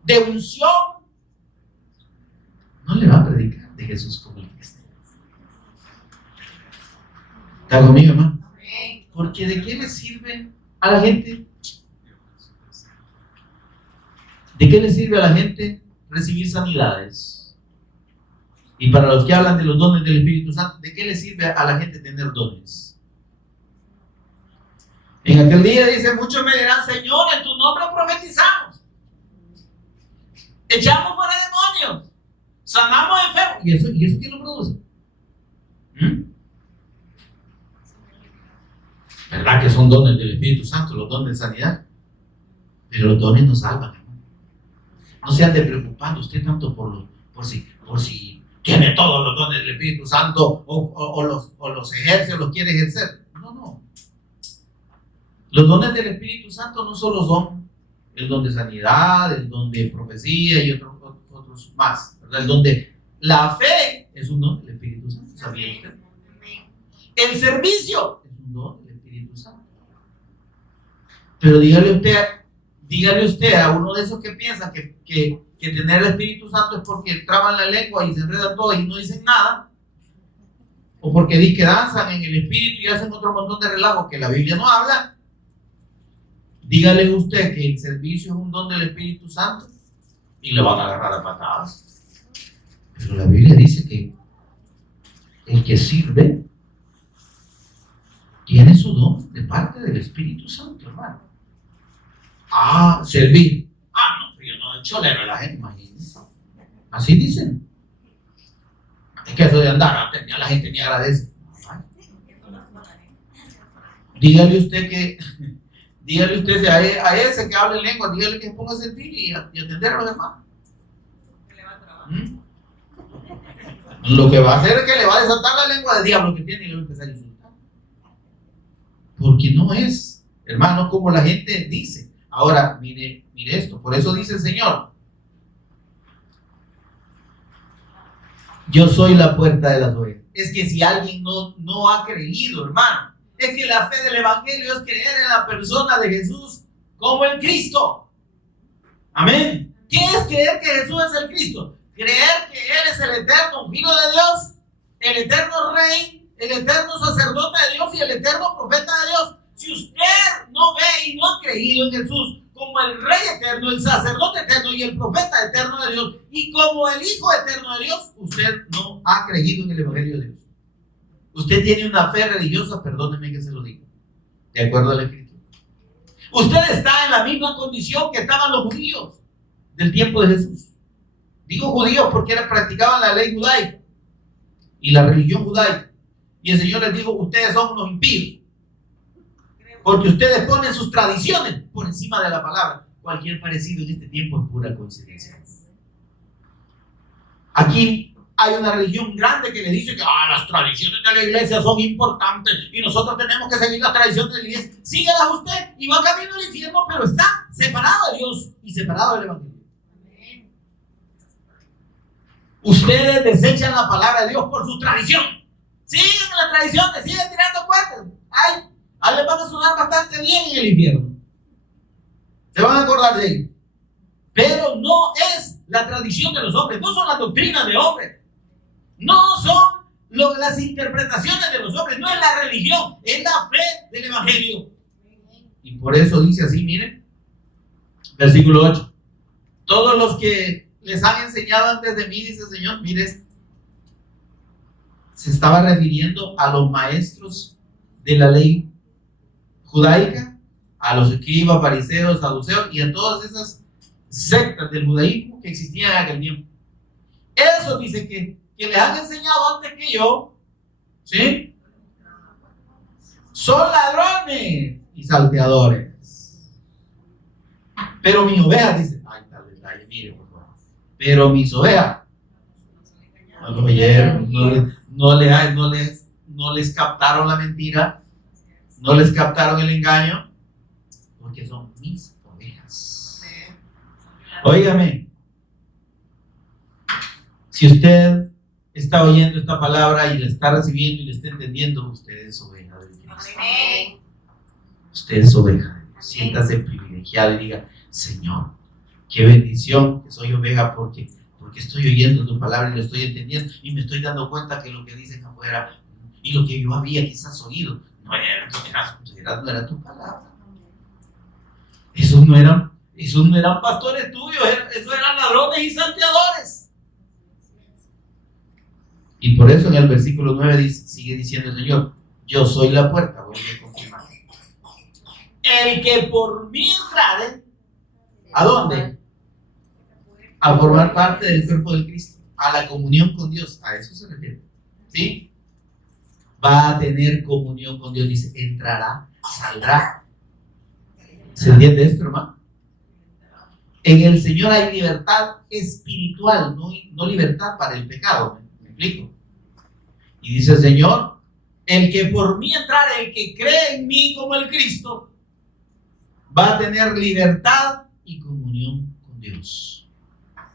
de unción. No le va a predicar de Jesús como el Cristo. ¿Está conmigo, hermano? Porque ¿de qué le sirve a la gente? ¿De qué le sirve a la gente recibir sanidades? Y para los que hablan de los dones del Espíritu Santo, ¿de qué le sirve a la gente tener dones? En aquel día dice, muchos me dirán, Señor, en tu nombre profetizamos, echamos fuera demonios, sanamos enfermos. ¿Y eso quién lo produce? ¿Verdad que son dones del Espíritu Santo, los dones de sanidad? Pero los dones no salvan, hermano. No se ande preocupando usted tanto por si tiene todos los dones del Espíritu Santo o los ejerce o los quiere ejercer. No. Los dones del Espíritu Santo no solo son el don de sanidad, el don de profecía y otros más, ¿verdad? El don de la fe es un don del Espíritu Santo, ¿sabía usted? El servicio es un don del Espíritu Santo. Pero dígale usted a uno de esos que piensa que tener el Espíritu Santo es porque traban la lengua y se enredan todo y no dicen nada, o porque di que danzan en el Espíritu y hacen otro montón de relajos que la Biblia no habla. Dígale usted que el servicio es un don del Espíritu Santo y le van a agarrar a patadas. Pero la Biblia dice que el que sirve tiene su don de parte del Espíritu Santo, hermano. Servir. No, yo no, cholero la gente, imagínense. Así dicen. Es que eso de andar, ya la gente ni agradece. Dígale usted a ese que habla en lengua, dígale que se ponga a servir y atender a los demás. Lo que va a hacer es que le va a desatar la lengua del diablo que tiene y le va a empezar a insultar. Porque no es, hermano, como la gente dice. Ahora, mire esto, por eso dice el Señor: yo soy la puerta de las ovejas. Es que si alguien no ha creído, hermano, es que la fe del Evangelio es creer en la persona de Jesús como el Cristo. Amén. ¿Qué es creer que Jesús es el Cristo? Creer que Él es el eterno Hijo de Dios, el eterno Rey, el eterno sacerdote de Dios y el eterno profeta de Dios. Si usted no ve y no ha creído en Jesús como el Rey eterno, el sacerdote eterno y el profeta eterno de Dios, y como el Hijo eterno de Dios, usted no ha creído en el Evangelio de Dios. Usted tiene una fe religiosa, perdóneme que se lo diga, de acuerdo a la Escritura. Usted está en la misma condición que estaban los judíos del tiempo de Jesús. Digo judíos porque practicaban la ley judaica y la religión judaica. Y el Señor les dijo, ustedes son unos impíos, porque ustedes ponen sus tradiciones por encima de la palabra. Cualquier parecido en este tiempo es pura coincidencia. Aquí hay una religión grande que le dice que las tradiciones de la iglesia son importantes y nosotros tenemos que seguir las tradiciones de la iglesia. Sígalas usted y va camino al infierno, pero está separado de Dios y separado del Evangelio. Ustedes desechan la palabra de Dios por su tradición. Siguen las tradiciones, siguen tirando cuentas. Les van a sonar bastante bien en el infierno. Se van a acordar de ellos. Pero no es la tradición de los hombres, no son las doctrinas de hombres, no son las interpretaciones de los hombres, no es la religión, es la fe del Evangelio. Y por eso dice así, miren, versículo 8. Todos los que les han enseñado antes de mí, dice el Señor, miren, se estaba refiriendo a los maestros de la ley judaica, a los escribas, fariseos, saduceos y a todas esas sectas del judaísmo que existían en aquel tiempo. Eso dice que les han enseñado antes que yo, ¿sí? Son ladrones y salteadores. Pero mis ovejas, dice, tal detalle, mire por favor. Pero mis ovejas no lo oyeron, no les captaron la mentira, no les captaron el engaño, porque son mis ovejas. Óigame, si usted está oyendo esta palabra y la está recibiendo y la está entendiendo, usted es oveja de Dios. Usted es oveja de Dios. Siéntase privilegiado y diga: Señor, qué bendición que soy oveja porque estoy oyendo tu palabra y lo estoy entendiendo y me estoy dando cuenta que lo que dicen afuera y lo que yo había quizás oído no era tu palabra. Esos no eran pastores tuyos, esos eran ladrones y salteadores. Y por eso en el versículo 9 sigue diciendo el Señor: yo soy la puerta. Voy a confirmar. El que por mí entrare, ¿a dónde? A formar parte del cuerpo de Cristo, a la comunión con Dios. A eso se refiere, ¿sí? Va a tener comunión con Dios. Dice: entrará, saldrá. ¿Se entiende esto, hermano? En el Señor hay libertad espiritual, no libertad para el pecado. ¿Me explico? Y dice el Señor: el que por mí entrare, el que cree en mí como el Cristo, va a tener libertad y comunión con Dios.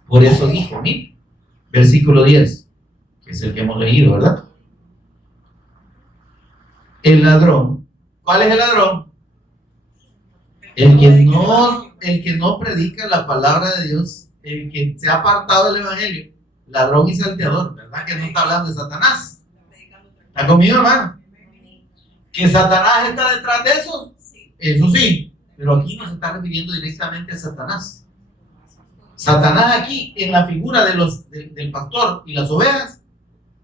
Por eso dijo, mire, versículo 10, que es el que hemos leído, ¿verdad? El ladrón, ¿cuál es el ladrón? El que no predica la palabra de Dios, el que se ha apartado del evangelio, ladrón y salteador, ¿verdad? Que no está hablando de Satanás. ¿Está conmigo, hermano? ¿Que Satanás está detrás de eso? Eso sí, pero aquí no se está refiriendo directamente a Satanás. Satanás aquí, en la figura del pastor y las ovejas,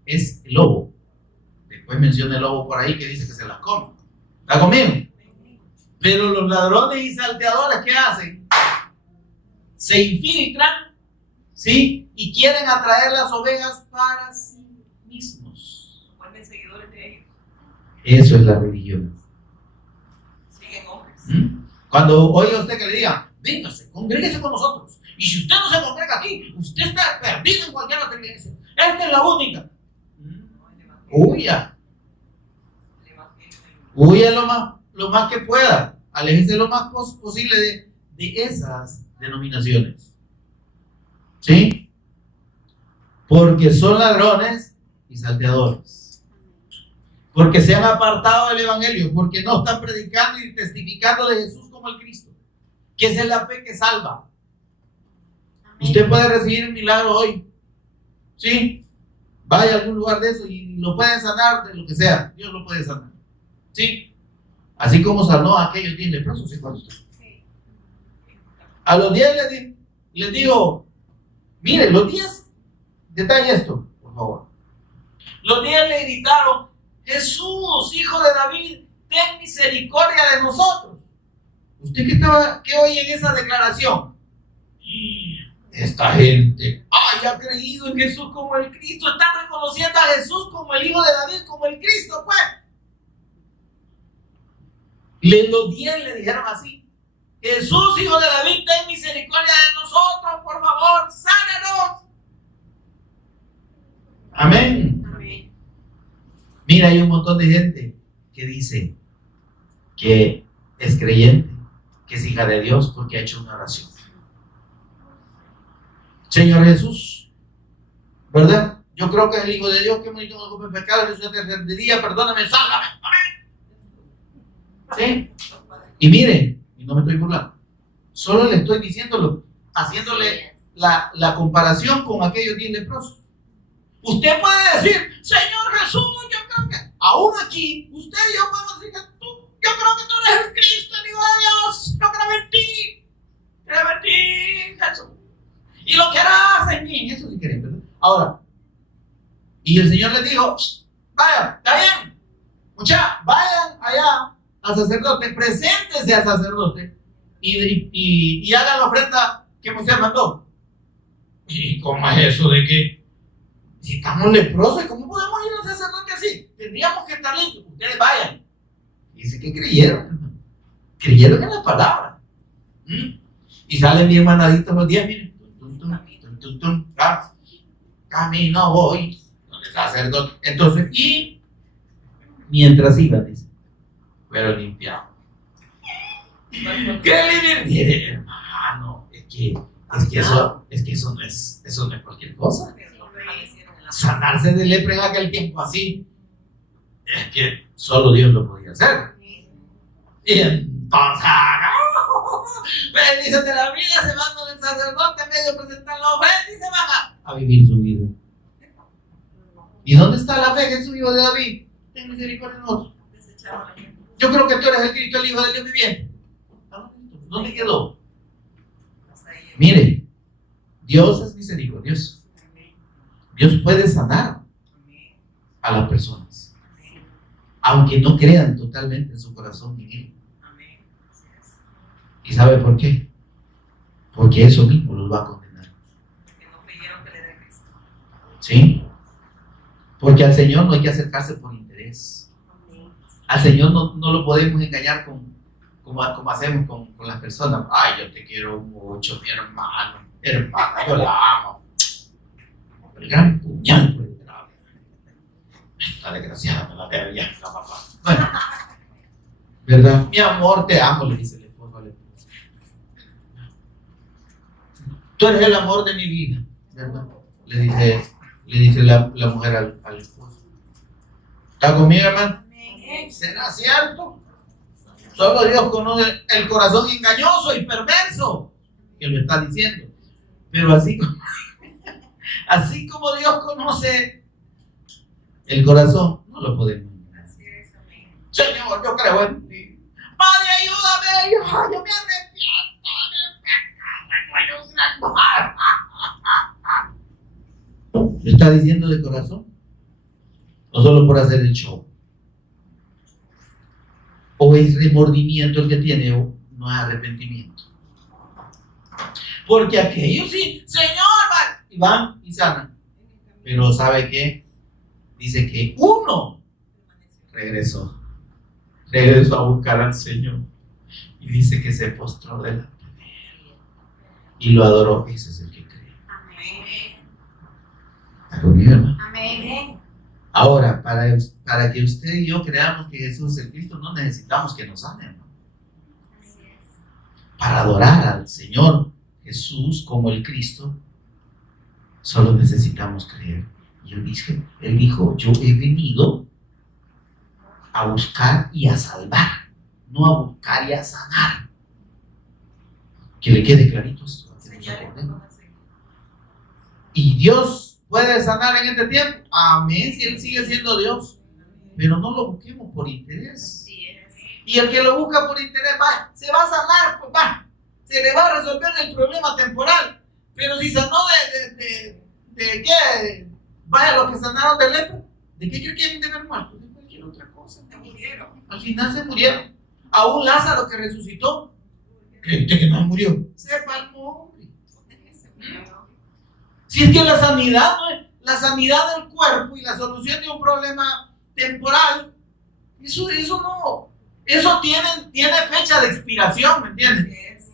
es el lobo. Después menciona el lobo por ahí que dice que se las come. ¿Está conmigo? Pero los ladrones y salteadores, ¿qué hacen? Se infiltran, ¿sí? Y quieren atraer las ovejas para sí mismos. Vuelven seguidores de ellos. Eso es la religión. Siguen hombres. Cuando oiga usted que le diga: véngase, congréguese con nosotros. Y si usted no se congrega aquí, usted está perdido en cualquier otra iglesia. Esta es la única. Huya. Huya lo más que pueda. Aléjese lo más posible de esas denominaciones. ¿Sí? Porque son ladrones y salteadores. Porque se han apartado del evangelio. Porque no están predicando y testificando de Jesús como el Cristo. Que esa es la fe que salva. Usted puede recibir un milagro hoy. ¿Sí? Vaya a algún lugar de eso y lo puede sanar de lo que sea. Dios lo puede sanar. ¿Sí? Así como sanó a aquellos 10 leprosos. ¿Sí? A los 10 les digo: miren, los 10, detalle esto, por favor. Los 10 le gritaron: Jesús, hijo de David, ten misericordia de nosotros. ¿Usted qué oye en esa declaración? Esta gente ha creído en Jesús como el Cristo, están reconociendo a Jesús como el hijo de David, como el Cristo, pues. Los 10 le dijeron así: Jesús, hijo de David, ten misericordia de nosotros, por favor, sánanos. Amén. Amén. Mira, hay un montón de gente que dice que es creyente, que es hija de Dios porque ha hecho una oración. Señor Jesús, ¿verdad? Yo creo que es el Hijo de Dios, que me hizo un pecado, Jesús el tercer día, perdóname, sálvame. Amén. ¿Sí? Y mire, y no me estoy burlando, solo le estoy diciéndolo, haciéndole la comparación con aquellos 10 leprosos. Usted puede decir: Señor Jesús, yo creo que, aún aquí, usted y yo podemos decir que yo creo que tú eres el Cristo, el Hijo de Dios, yo creo en ti, Jesús. Y lo que harás en mí, eso sí querés, ¿verdad? Ahora, y el Señor les dijo: vayan, está bien, muchachos, vayan allá al sacerdote, preséntense al sacerdote y hagan la ofrenda que Moisés mandó. ¿Y cómo es eso de que si estamos leprosos, cómo podemos ir al sacerdote así? Tendríamos que estar listos. Ustedes vayan. Dice que creyeron en la palabra. Y salen bien mandaditos los 10, miren. camino voy, donde el sacerdote. Entonces, y mientras iba, dice, pero limpiado. ¿Qué limpio? Mire, hermano, es que eso no es cualquier cosa. Sanarse de lepra en aquel tiempo así, es que solo Dios lo podía hacer. Y entonces, bendiciones de la vida, se van donde el sacerdote, medio presentan la ofrenda y se van a vivir su vida. ¿Y dónde está la fe, Jesús, hijo de David? Ten misericordia de nosotros. Yo creo que tú eres el Cristo, el Hijo del Dios viviente. ¿Dónde quedó? Mire, Dios es misericordioso. Dios puede sanar a las personas, aunque no crean totalmente en su corazón en Él. ¿Y sabe por qué? Porque eso mismo los va a condenar. ¿Sí? Porque al Señor no hay que acercarse por interés. Al Señor no lo podemos engañar como hacemos con las personas. Ay, yo te quiero mucho, mi hermana, yo la amo. El gran puñal por el grave. La desgraciada me la debe ya, la papá. Bueno, ¿verdad? Mi amor, te amo, le dice el esposo al esposo. Tú eres el amor de mi vida, ¿verdad? Le dice la mujer al esposo. ¿Está conmigo, hermano? ¿Será cierto? Solo Dios conoce el corazón engañoso y perverso que lo está diciendo. Pero así como Dios conoce el corazón, no lo podemos engañar. Señor, yo creo en ti. Padre, ayúdame. Yo me arrepiento de pecado. ¿Lo está diciendo de corazón? ¿O solo por hacer el show? ¿O es remordimiento el que tiene o no es arrepentimiento? Porque aquellos sí, Señor, y van y sanan. Pero ¿sabe qué? Dice que uno regresó a buscar al Señor. Y dice que se postró delante de Él y lo adoró. Ese es el que cree. ¿Está conmigo, hermano? Amén. Ahora, para que usted y yo creamos que Jesús es el Cristo, no necesitamos que nos amen, ¿no? Para adorar al Señor Jesús como el Cristo, solo necesitamos creer. Y Él dijo, yo he venido a buscar y a salvar, no a buscar y a sanar. Que le quede clarito esto. Y Dios puede sanar en este tiempo. Amén, si Él sigue siendo Dios. Pero no lo busquemos por interés. Y el que lo busca por interés, se va a sanar, pues se le va a resolver el problema temporal. Pero si sanó de qué, vaya, los que sanaron de lepra, ¿de qué quieren tener muerto? De cualquier otra cosa. Al final se murieron. Aún Lázaro que resucitó, ¿cree usted que no murió? Se palmó, hombre. Si es que la sanidad del cuerpo y la solución de un problema temporal, eso tiene fecha de expiración, ¿me entiendes?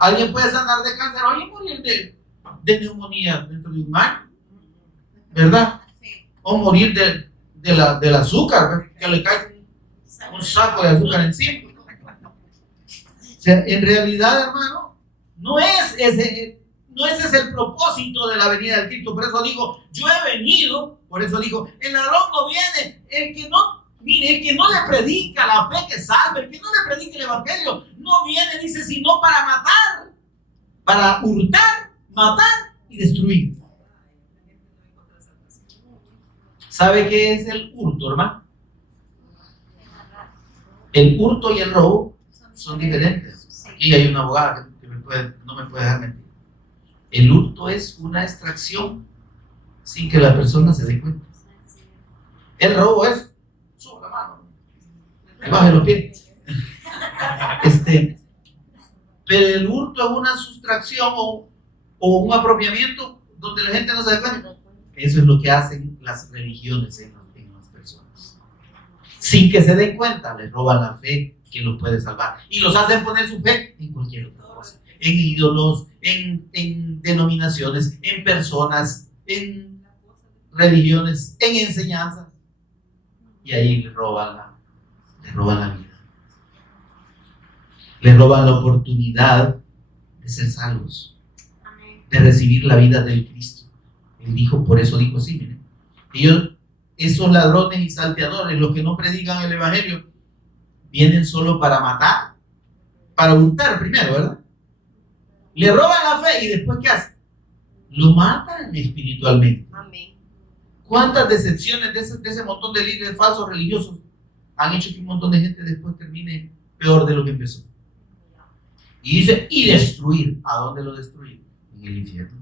Alguien puede sanar de cáncer hoy y morir de neumonía dentro de un año, ¿verdad? O morir del azúcar, que le cae un saco de azúcar encima. O sea, en realidad, hermano, no es ese es el propósito de la venida del Cristo. Por eso digo, yo he venido, por eso digo, el ladrón no viene, el que no le predica la fe que salve, el que no le predica el evangelio, no viene, dice, sino para matar, para hurtar, matar y destruir. ¿Sabe qué es el hurto, hermano? El hurto y el robo son diferentes. Aquí hay una abogada que no me puede dejar mentir. El hurto es una extracción sin que la persona se dé cuenta. El robo es, sube la mano, baje los pies. Pero el hurto es una sustracción o un apropiamiento donde la gente no se da cuenta. Eso es lo que hacen las religiones en las personas. Sin que se den cuenta, les roban la fe que los puede salvar. Y los hacen poner su fe en cualquier otra cosa. en ídolos, en denominaciones, en personas, en religiones, en enseñanzas. Y ahí le roban la vida. Le roban la oportunidad de ser salvos, de recibir la vida del Cristo. Él dijo, por eso dijo así, miren. Esos ladrones y salteadores, los que no predican el evangelio, vienen solo para matar, para hurtar primero, ¿verdad? Le roban la fe y después ¿qué hacen? Lo matan espiritualmente. Amén. ¿Cuántas decepciones de ese montón de líderes falsos religiosos han hecho que un montón de gente después termine peor de lo que empezó? Y dice, y destruir. ¿A dónde lo destruir? En el infierno.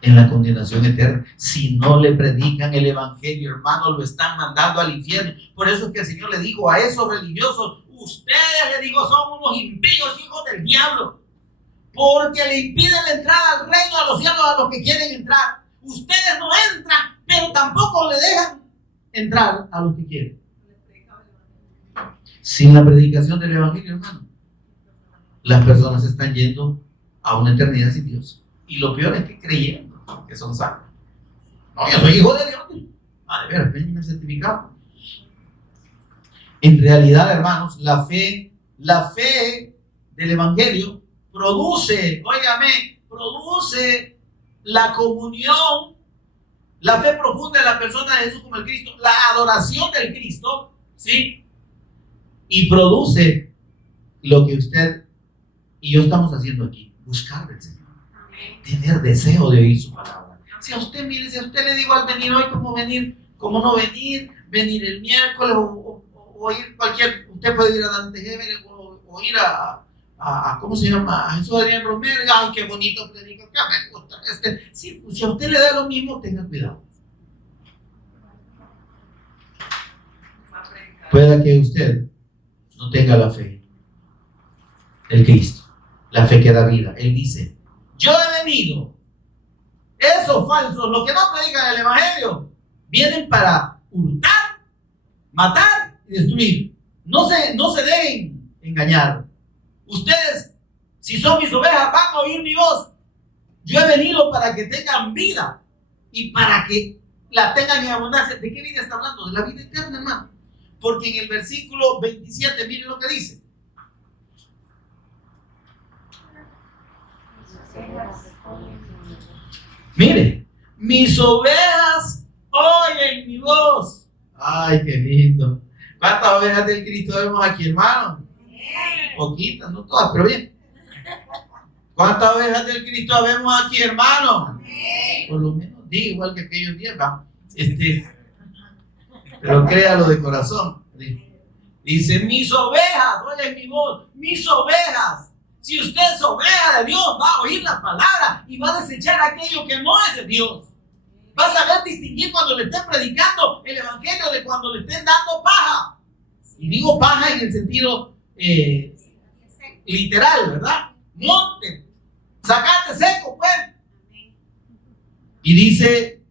En la condenación eterna. Si no le predican el evangelio, hermanos, lo están mandando al infierno. Por eso es que el Señor le dijo a esos religiosos, ustedes, le digo, son unos impíos, hijos del diablo, porque le impiden la entrada al reino de los cielos a los que quieren entrar. Ustedes no entran, pero tampoco le dejan entrar a los que quieren. Sin la predicación del evangelio, hermano, las personas están yendo a una eternidad sin Dios. Y lo peor es que creyendo que son salvos. No, yo soy hijo de Dios. De veras, ven el certificado. En realidad, hermanos, la fe del evangelio produce la comunión, la fe profunda de la persona de Jesús como el Cristo, la adoración del Cristo, ¿sí? Y produce lo que usted y yo estamos haciendo aquí, buscar del Señor, tener deseo de oír su palabra. Si a usted le digo al venir hoy cómo no venir el miércoles o ir usted puede ir a Dante Gémenes o ir a ¿cómo se llama? A Jesús Adrián Romero. Ay, qué bonito predica, que me gusta si a usted le da lo mismo, tenga cuidado. Pueda que usted no tenga la fe del Cristo, la fe que da vida. Él dice, yo he venido, esos falsos, los que no predican el evangelio, vienen para hurtar, matar y destruir. No se dejen engañar. Ustedes, si son mis ovejas, van a oír mi voz. Yo he venido para que tengan vida y para que la tengan en abundancia. ¿De qué vida está hablando? De la vida eterna, hermano. Porque en el versículo 27, miren lo que dice. Mire, mis ovejas oyen mi voz. Ay, qué lindo. ¿Cuántas ovejas del Cristo vemos aquí, hermano? Poquitas, no todas, pero bien. ¿Cuántas ovejas del Cristo vemos aquí, hermano? Por lo menos diga igual que aquellos días, ¿va? Pero créalo de corazón. Dice, mis ovejas oyen mi voz, mis ovejas. Si usted es oveja de Dios, va a oír la palabra y va a desechar aquello que no es de Dios. Va a saber distinguir cuando le estén predicando el evangelio de cuando le estén dando paja. Y digo paja en el sentido literal, ¿verdad? Monte, sacate seco, pues. Y dice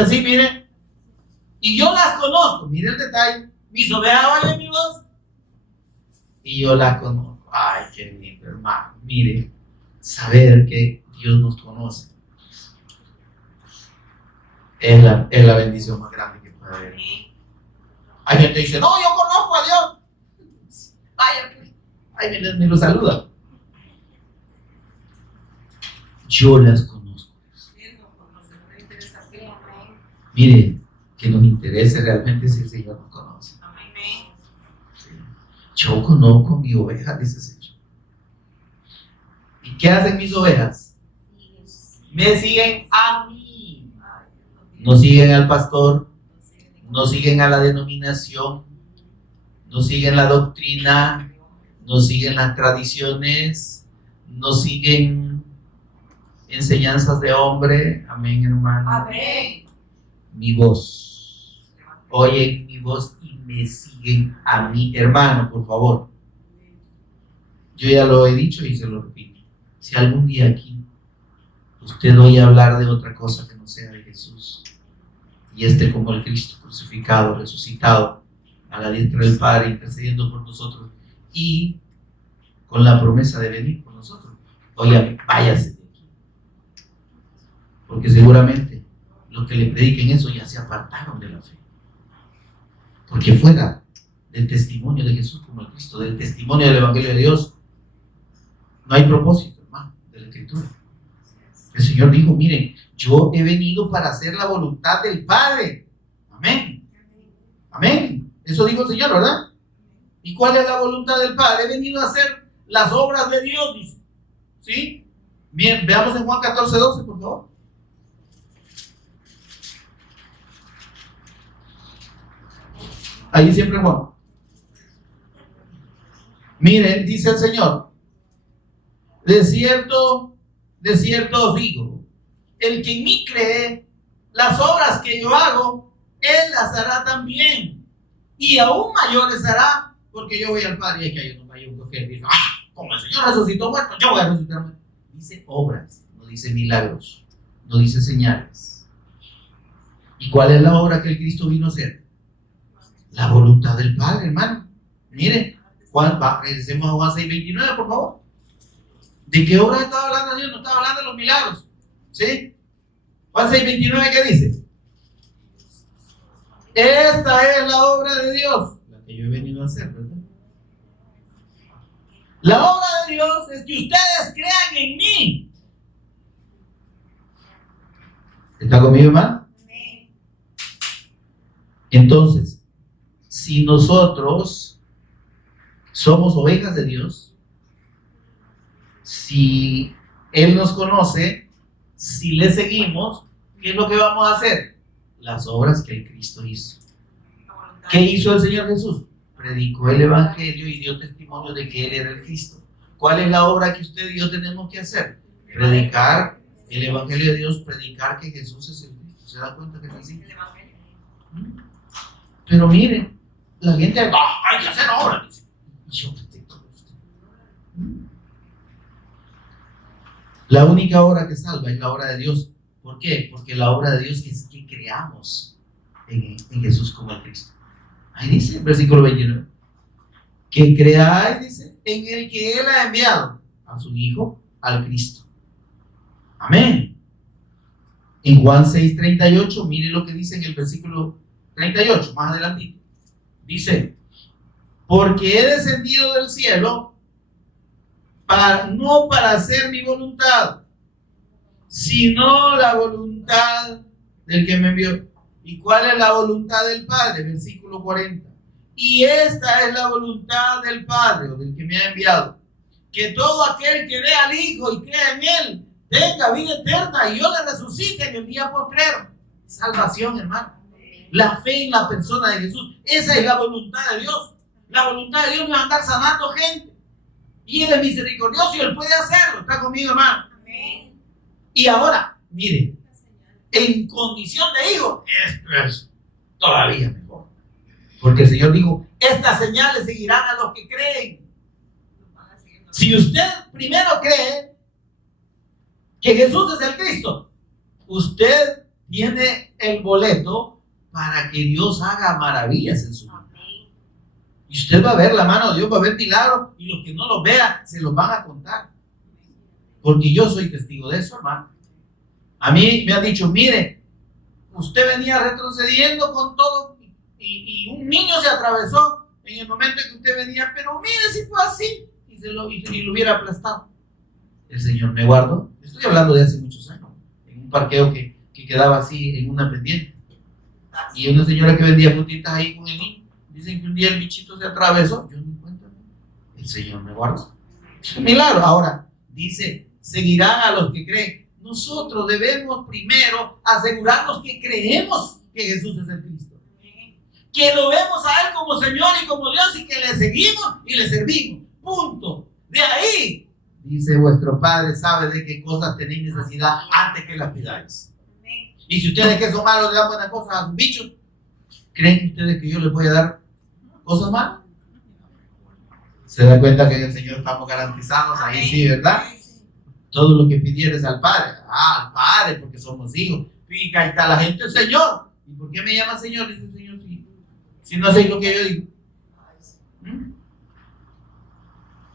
así, miren, y yo las conozco, miren el detalle, mis ovejas oyen mi voz y yo las conozco. Ay, qué lindo, hermano. Mire, saber que Dios nos conoce es la bendición más grande que puede haber. Hay gente que dice, no, yo conozco a Dios. Vaya, pues. Ay, me lo saluda. Yo las conozco. Mire, que nos interese realmente si el Señor nos conoce. Yo conozco mi oveja, dice el Señor. ¿Y qué hacen mis ovejas? Me siguen a mí. No siguen al pastor, no siguen a la denominación, no siguen la doctrina, no siguen las tradiciones, no siguen enseñanzas de hombre. Amén, hermano. Amén. Mi voz. Oyen mi voz y me siguen a mí, hermano, por favor. Yo ya lo he dicho y se lo repito. Si algún día aquí usted oye hablar de otra cosa que no sea de Jesús y como el Cristo crucificado, resucitado, a la diestra del Padre, intercediendo por nosotros, y con la promesa de venir con nosotros. Oiga, váyase de aquí. Porque seguramente los que le prediquen eso ya se apartaron de la fe. Porque fuera del testimonio de Jesús como el Cristo, del testimonio del Evangelio de Dios, no hay propósito, hermano, de la Escritura. El Señor dijo, miren, yo he venido para hacer la voluntad del Padre. Amén. Amén. Eso dijo el Señor, ¿verdad? ¿Y cuál es la voluntad del Padre? He venido a hacer las obras de Dios, dice. ¿Sí? Bien, veamos en Juan 14:12, por favor. Ahí siempre Juan. Miren, dice el Señor, de cierto os digo, el que en mí cree, las obras que yo hago, él las hará también, y aún mayores hará, porque yo voy al Padre. Y es que hay unos mayores que dicen, como el Señor resucitó muerto, yo voy a resucitar muerto. Dice obras, no dice milagros, no dice señales. ¿Y cuál es la obra que el Cristo vino a hacer? La voluntad del Padre, hermano. Miren, regresemos a Juan 6:29, por favor. ¿De qué obra estaba hablando Dios? No estaba hablando de los milagros. ¿Sí? Juan 6:29, ¿qué dice? Esta es la obra de Dios, la que yo he venido a hacer, ¿verdad? La obra de Dios es que ustedes crean en mí. ¿Está conmigo, hermano? Entonces, si nosotros somos ovejas de Dios, si Él nos conoce, si le seguimos, ¿qué es lo que vamos a hacer? Las obras que el Cristo hizo. ¿Qué hizo el Señor Jesús? Predicó el Evangelio y dio testimonio de que Él era el Cristo. ¿Cuál es la obra que usted y yo tenemos que hacer? Predicar el Evangelio de Dios, predicar que Jesús es el Cristo. ¿Se da cuenta que es así? Pero miren, la gente, hay que hacer obras. La única obra que salva es la obra de Dios. ¿Por qué? Porque la obra de Dios es que creamos en Jesús como el Cristo. Ahí dice, versículo 29, que creáis, dice, en el que Él ha enviado a su Hijo, al Cristo. Amén. En Juan 6:38, mire lo que dice en el versículo 38, más adelantito. Dice, porque he descendido del cielo no para hacer mi voluntad, sino la voluntad del que me envió. ¿Y cuál es la voluntad del Padre? Versículo 40. Y esta es la voluntad del Padre, o del que me ha enviado, que todo aquel que vea al Hijo y crea en Él, tenga vida eterna, y yo le resucite en el día postrero. Salvación, hermano. La fe en la persona de Jesús. Esa es la voluntad de Dios. La voluntad de Dios no es andar sanando gente. Y Él es misericordioso y Él puede hacerlo. ¿Está conmigo, hermano? Amén. Y ahora, mire, en condición de hijo, esto es todavía mejor. Porque el Señor dijo, estas señales seguirán a los que creen. Si usted primero cree que Jesús es el Cristo, usted tiene el boleto para que Dios haga maravillas en su vida. Y usted va a ver la mano de Dios, va a ver milagros, y los que no los vean se los van a contar. Porque yo soy testigo de eso, hermano. A mí me han dicho, mire, usted venía retrocediendo con todo y un niño se atravesó en el momento en que usted venía, pero mire si fue así, y lo hubiera aplastado. El Señor me guardó. Estoy hablando de hace muchos años, en un parqueo que quedaba así en una pendiente. Y una señora que vendía frutitas ahí con el niño. Dicen que un día el bichito se atravesó. Yo no cuento. El Señor me guardó. Es un milagro. Ahora, dice, seguirán a los que creen. Nosotros debemos primero asegurarnos que creemos que Jesús es el Cristo. Que lo vemos a Él como Señor y como Dios y que le seguimos y le servimos. Punto. De ahí, dice, vuestro Padre sabe de qué cosas tenéis necesidad antes que las pidáis. Y si ustedes que son malos le dan buenas cosas a sus bichos, ¿creen ustedes que yo les voy a dar cosas malas? ¿Se da cuenta que en el Señor estamos garantizados? Ahí sí, ¿verdad? Todo lo que pidieres al Padre. Al Padre, porque somos hijos. Y ahí está la gente, Señor. ¿Y por qué me llama Señor? Dice el Señor, si no hacéis lo que yo digo.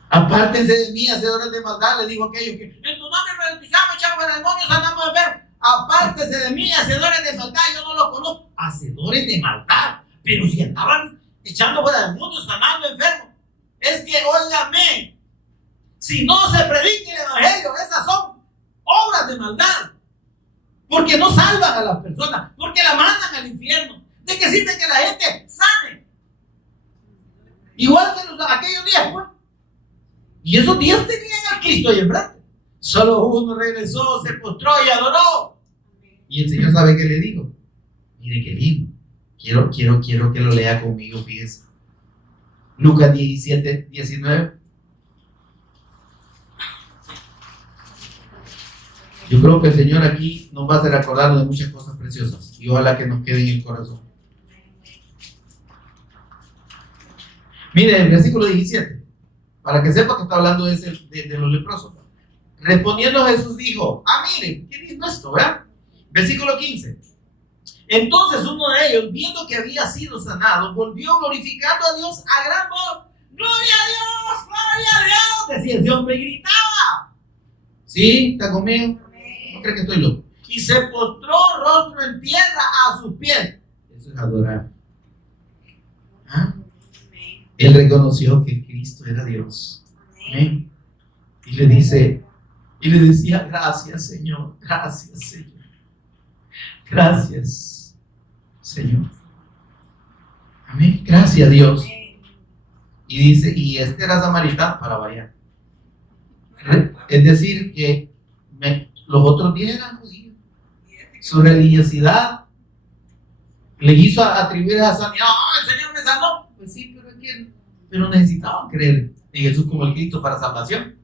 Apártense de mí, hacedores de maldad, le dijo aquello que en tu nombre me bautizamos, echamos fuera demonios, andamos enfermos. Apártense de mí, hacedores de maldad, yo no los conozco. Hacedores de maldad, pero si andaban echando fuera demonios, sanando enfermos. Es que, óigame, si no se predica el evangelio, esas son obras de maldad. Porque no salvan a las personas, porque la mandan al infierno. ¿De qué sirve que la gente sane? Igual que aquellos días, pues. Y esos días tenían al Cristo ahí enfrente. Solo uno regresó, se postró y adoró. Y el Señor sabe qué le dijo. Mire qué lindo. Quiero que lo lea conmigo, fíjese. Lucas 17, 19. Yo creo que el Señor aquí nos va a hacer acordarnos de muchas cosas preciosas. Y ojalá que nos quede en el corazón. Mire, el versículo 17. Para que sepa que está hablando de los leprosos. Respondiendo Jesús dijo, miren, qué lindo esto, ¿verdad? Versículo 15. Entonces uno de ellos, viendo que había sido sanado, volvió glorificando a Dios a gran voz. ¡Gloria a Dios! ¡Gloria a Dios! Decía ese hombre y gritaba. ¿Sí? ¿Está conmigo? No cree que estoy loco. Y se postró rostro en tierra a sus pies. Eso es adorar. Él reconoció que Cristo era Dios. Amén. Y le decía, gracias, Señor. Gracias, Señor. Gracias, Señor. Amén. Gracias, Dios. Y dice, y este era samaritano para variar. Es decir, que los otros 10 eran judíos. Su religiosidad le hizo atribuir a sanidad. El Señor me sanó. Pues sí, pero necesitaban creer en Jesús como el Cristo para salvación.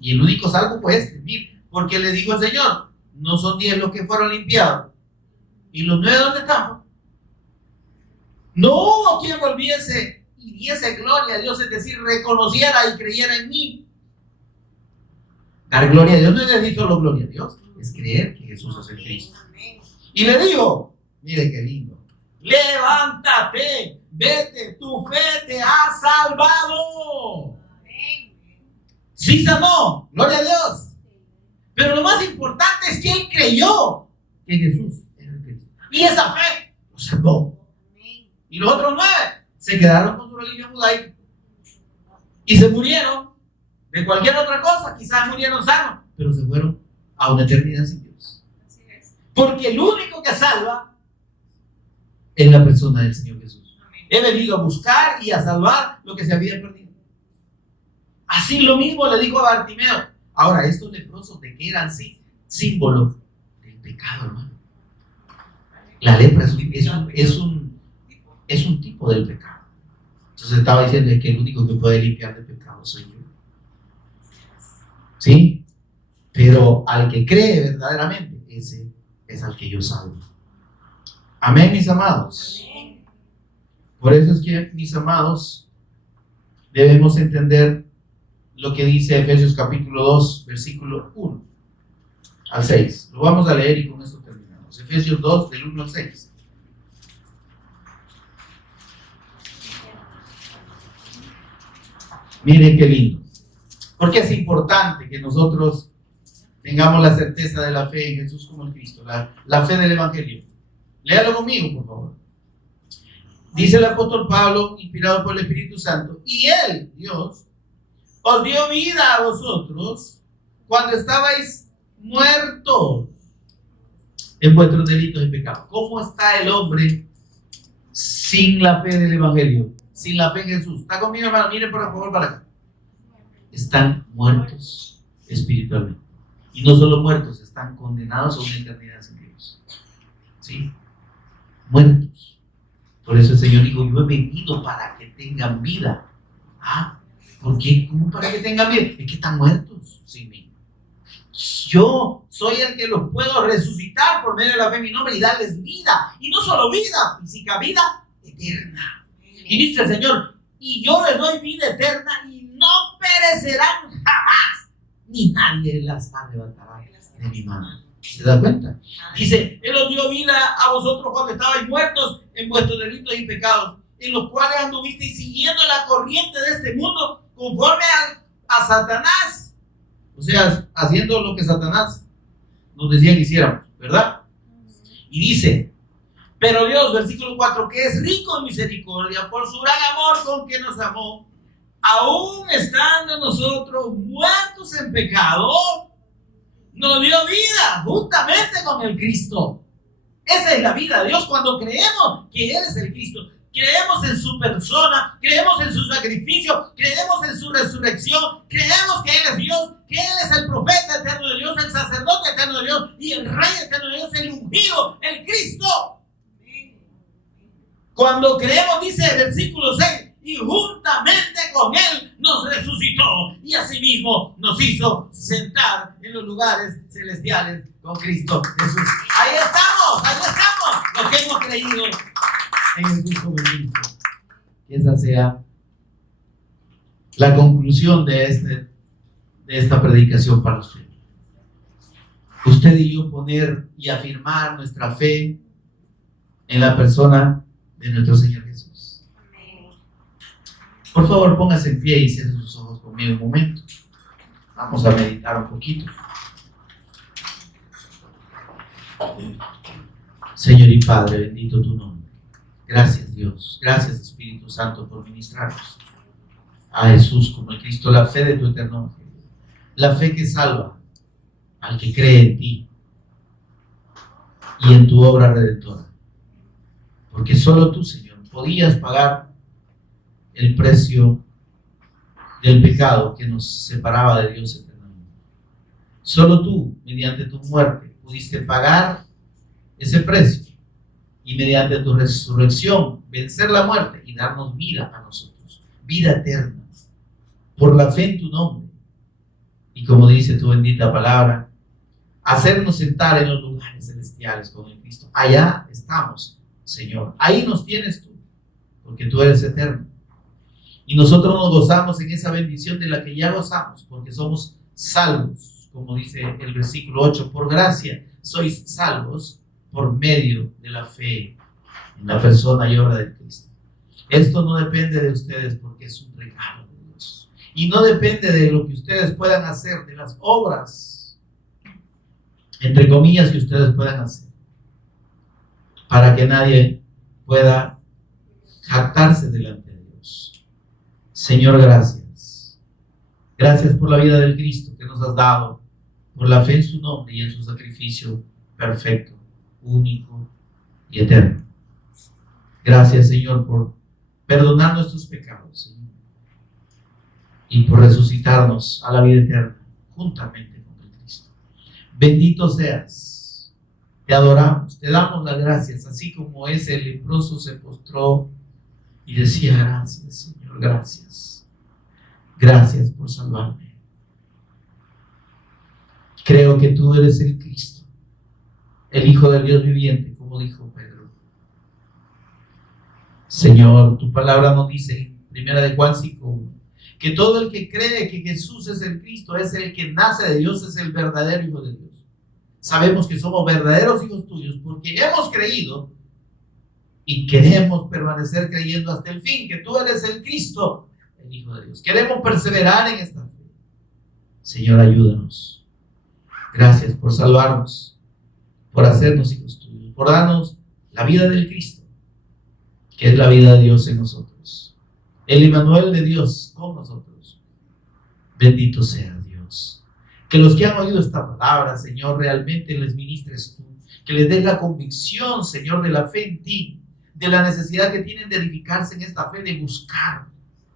Y el único salvo fue este. Porque le dijo el Señor, no son 10 los que fueron limpiados. ¿Y los 9 dónde están? No hubo quien volviese y diese gloria a Dios, es decir, reconociera y creyera en mí. Dar gloria a Dios no es decir solo gloria a Dios, es creer que Jesús es el Cristo. Y le digo, mire qué lindo, levántate, vete, tu fe te ha salvado. Sí sanó, gloria a Dios. Pero lo más importante es que él creyó que Jesús era el Cristo. Y esa fe lo salvó. Y los otros 9 se quedaron con su religión judaica. Y se murieron de cualquier otra cosa. Quizás murieron sanos, pero se fueron a una eternidad sin Dios. Porque el único que salva es la persona del Señor Jesús. He venido a buscar y a salvar lo que se había perdido. Así lo mismo le dijo a Bartimeo. Ahora, estos leprosos, ¿de qué eran? Sí, símbolo del pecado, hermano. La lepra es un tipo del pecado. Entonces estaba diciendo que el único que puede limpiar de pecado soy yo. ¿Sí? Pero al que cree verdaderamente, ese es al que yo salvo. Amén, mis amados. Por eso es que, mis amados, debemos entender lo que dice Efesios capítulo 2, versículo 1 al 6. Lo vamos a leer y con esto terminamos. Efesios 2, del 1 al 6. Miren qué lindo. Porque es importante que nosotros tengamos la certeza de la fe en Jesús como el Cristo, la fe del Evangelio. Léalo conmigo, por favor. Dice el apóstol Pablo, inspirado por el Espíritu Santo, y Él, Dios, os dio vida a vosotros cuando estabais muertos en vuestros delitos y pecados. ¿Cómo está el hombre sin la fe del Evangelio? Sin la fe en Jesús. ¿Está conmigo, hermano? Miren por favor para acá. Están muertos espiritualmente. Y no solo muertos, están condenados a una eternidad sin Dios. ¿Sí? Muertos. Por eso el Señor dijo, yo he venido para que tengan vida. ¿Por qué? ¿Cómo para que tengan vida? Es que están muertos sin mí. Yo soy el que los puedo resucitar por medio de la fe en mi nombre y darles vida. Y no solo vida física, vida eterna. Y dice el Señor, y yo les doy vida eterna y no perecerán jamás, ni nadie las arrebatará de mi mano. ¿Se da cuenta? Dice, Él os dio vida a vosotros cuando estabais muertos en vuestros delitos y pecados, en los cuales anduvisteis siguiendo la corriente de este mundo, conforme a Satanás, o sea, haciendo lo que Satanás nos decía que hiciéramos, ¿verdad? Y dice, pero Dios, versículo 4, que es rico en misericordia por su gran amor con que nos amó, aún estando nosotros muertos en pecado, nos dio vida juntamente con el Cristo. Esa es la vida de Dios cuando creemos que Él es el Cristo. Creemos en su persona, creemos en su sacrificio, creemos en su resurrección, creemos que Él es Dios, que Él es el profeta eterno de Dios, el sacerdote eterno de Dios y el rey eterno de Dios, el ungido, el Cristo. Cuando creemos, dice el versículo 6, y juntamente con Él nos resucitó y asimismo nos hizo sentar en los lugares celestiales con Cristo Jesús. Ahí estamos, los que hemos creído en Jesús como Cristo. Que esa sea la conclusión de esta predicación para usted. Usted y yo poner y afirmar nuestra fe en la persona de nuestro Señor Jesús. Por favor, póngase en pie y cierre sus ojos conmigo un momento. Vamos a meditar un poquito. Señor y Padre, bendito tu nombre. Gracias, Dios. Gracias, Espíritu Santo, por ministrarnos a Jesús como el Cristo, la fe de tu eterno ángel. La fe que salva al que cree en ti y en tu obra redentora. Porque solo tú, Señor, podías pagar el precio del pecado que nos separaba de Dios eternamente. Solo tú, mediante tu muerte, pudiste pagar ese precio y mediante tu resurrección vencer la muerte y darnos vida a nosotros, vida eterna, por la fe en tu nombre. Y como dice tu bendita palabra, hacernos sentar en los lugares celestiales con el Cristo. Allá estamos, Señor. Ahí nos tienes tú, porque tú eres eterno. Y nosotros nos gozamos en esa bendición de la que ya gozamos, porque somos salvos, como dice el versículo 8, por gracia sois salvos por medio de la fe en la persona y obra de Cristo. Esto no depende de ustedes porque es un regalo de Dios. Y no depende de lo que ustedes puedan hacer, de las obras, entre comillas, que ustedes puedan hacer, para que nadie pueda jactarse delante de Dios. Señor, gracias. Gracias por la vida del Cristo que nos has dado, por la fe en su nombre y en su sacrificio perfecto, único y eterno. Gracias, Señor, por perdonar nuestros pecados, Señor, y por resucitarnos a la vida eterna juntamente con el Cristo. Bendito seas. Te adoramos, te damos las gracias, así como ese leproso se postró y decía: gracias, Señor, gracias. Gracias por salvarme. Creo que tú eres el Cristo, el Hijo del Dios viviente, como dijo Pedro. Señor, tu palabra nos dice en 1 de Juan 5:1 que todo el que cree que Jesús es el Cristo, es el que nace de Dios, es el verdadero Hijo de Dios. Sabemos que somos verdaderos hijos tuyos porque hemos creído y queremos permanecer creyendo hasta el fin, que tú eres el Cristo, el Hijo de Dios. Queremos perseverar en esta fe. Señor, ayúdanos. Gracias por salvarnos, por hacernos hijos tuyos, por darnos la vida del Cristo, que es la vida de Dios en nosotros. El Emmanuel de Dios con nosotros. Bendito sea Dios. Que los que han oído esta palabra, Señor, realmente les ministres tú. Que les des la convicción, Señor, de la fe en ti, de la necesidad que tienen de edificarse en esta fe, de buscar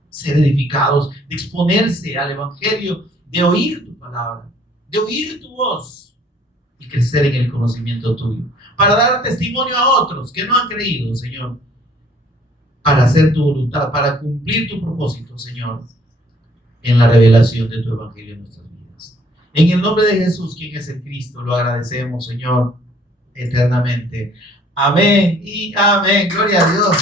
ser edificados, de exponerse al Evangelio, de oír tu palabra, de oír tu voz y crecer en el conocimiento tuyo, para dar testimonio a otros que no han creído, Señor, para hacer tu voluntad, para cumplir tu propósito, Señor, en la revelación de tu Evangelio en nuestras vidas. En el nombre de Jesús, quien es el Cristo, lo agradecemos, Señor, eternamente. Amén y amén. Gloria a Dios.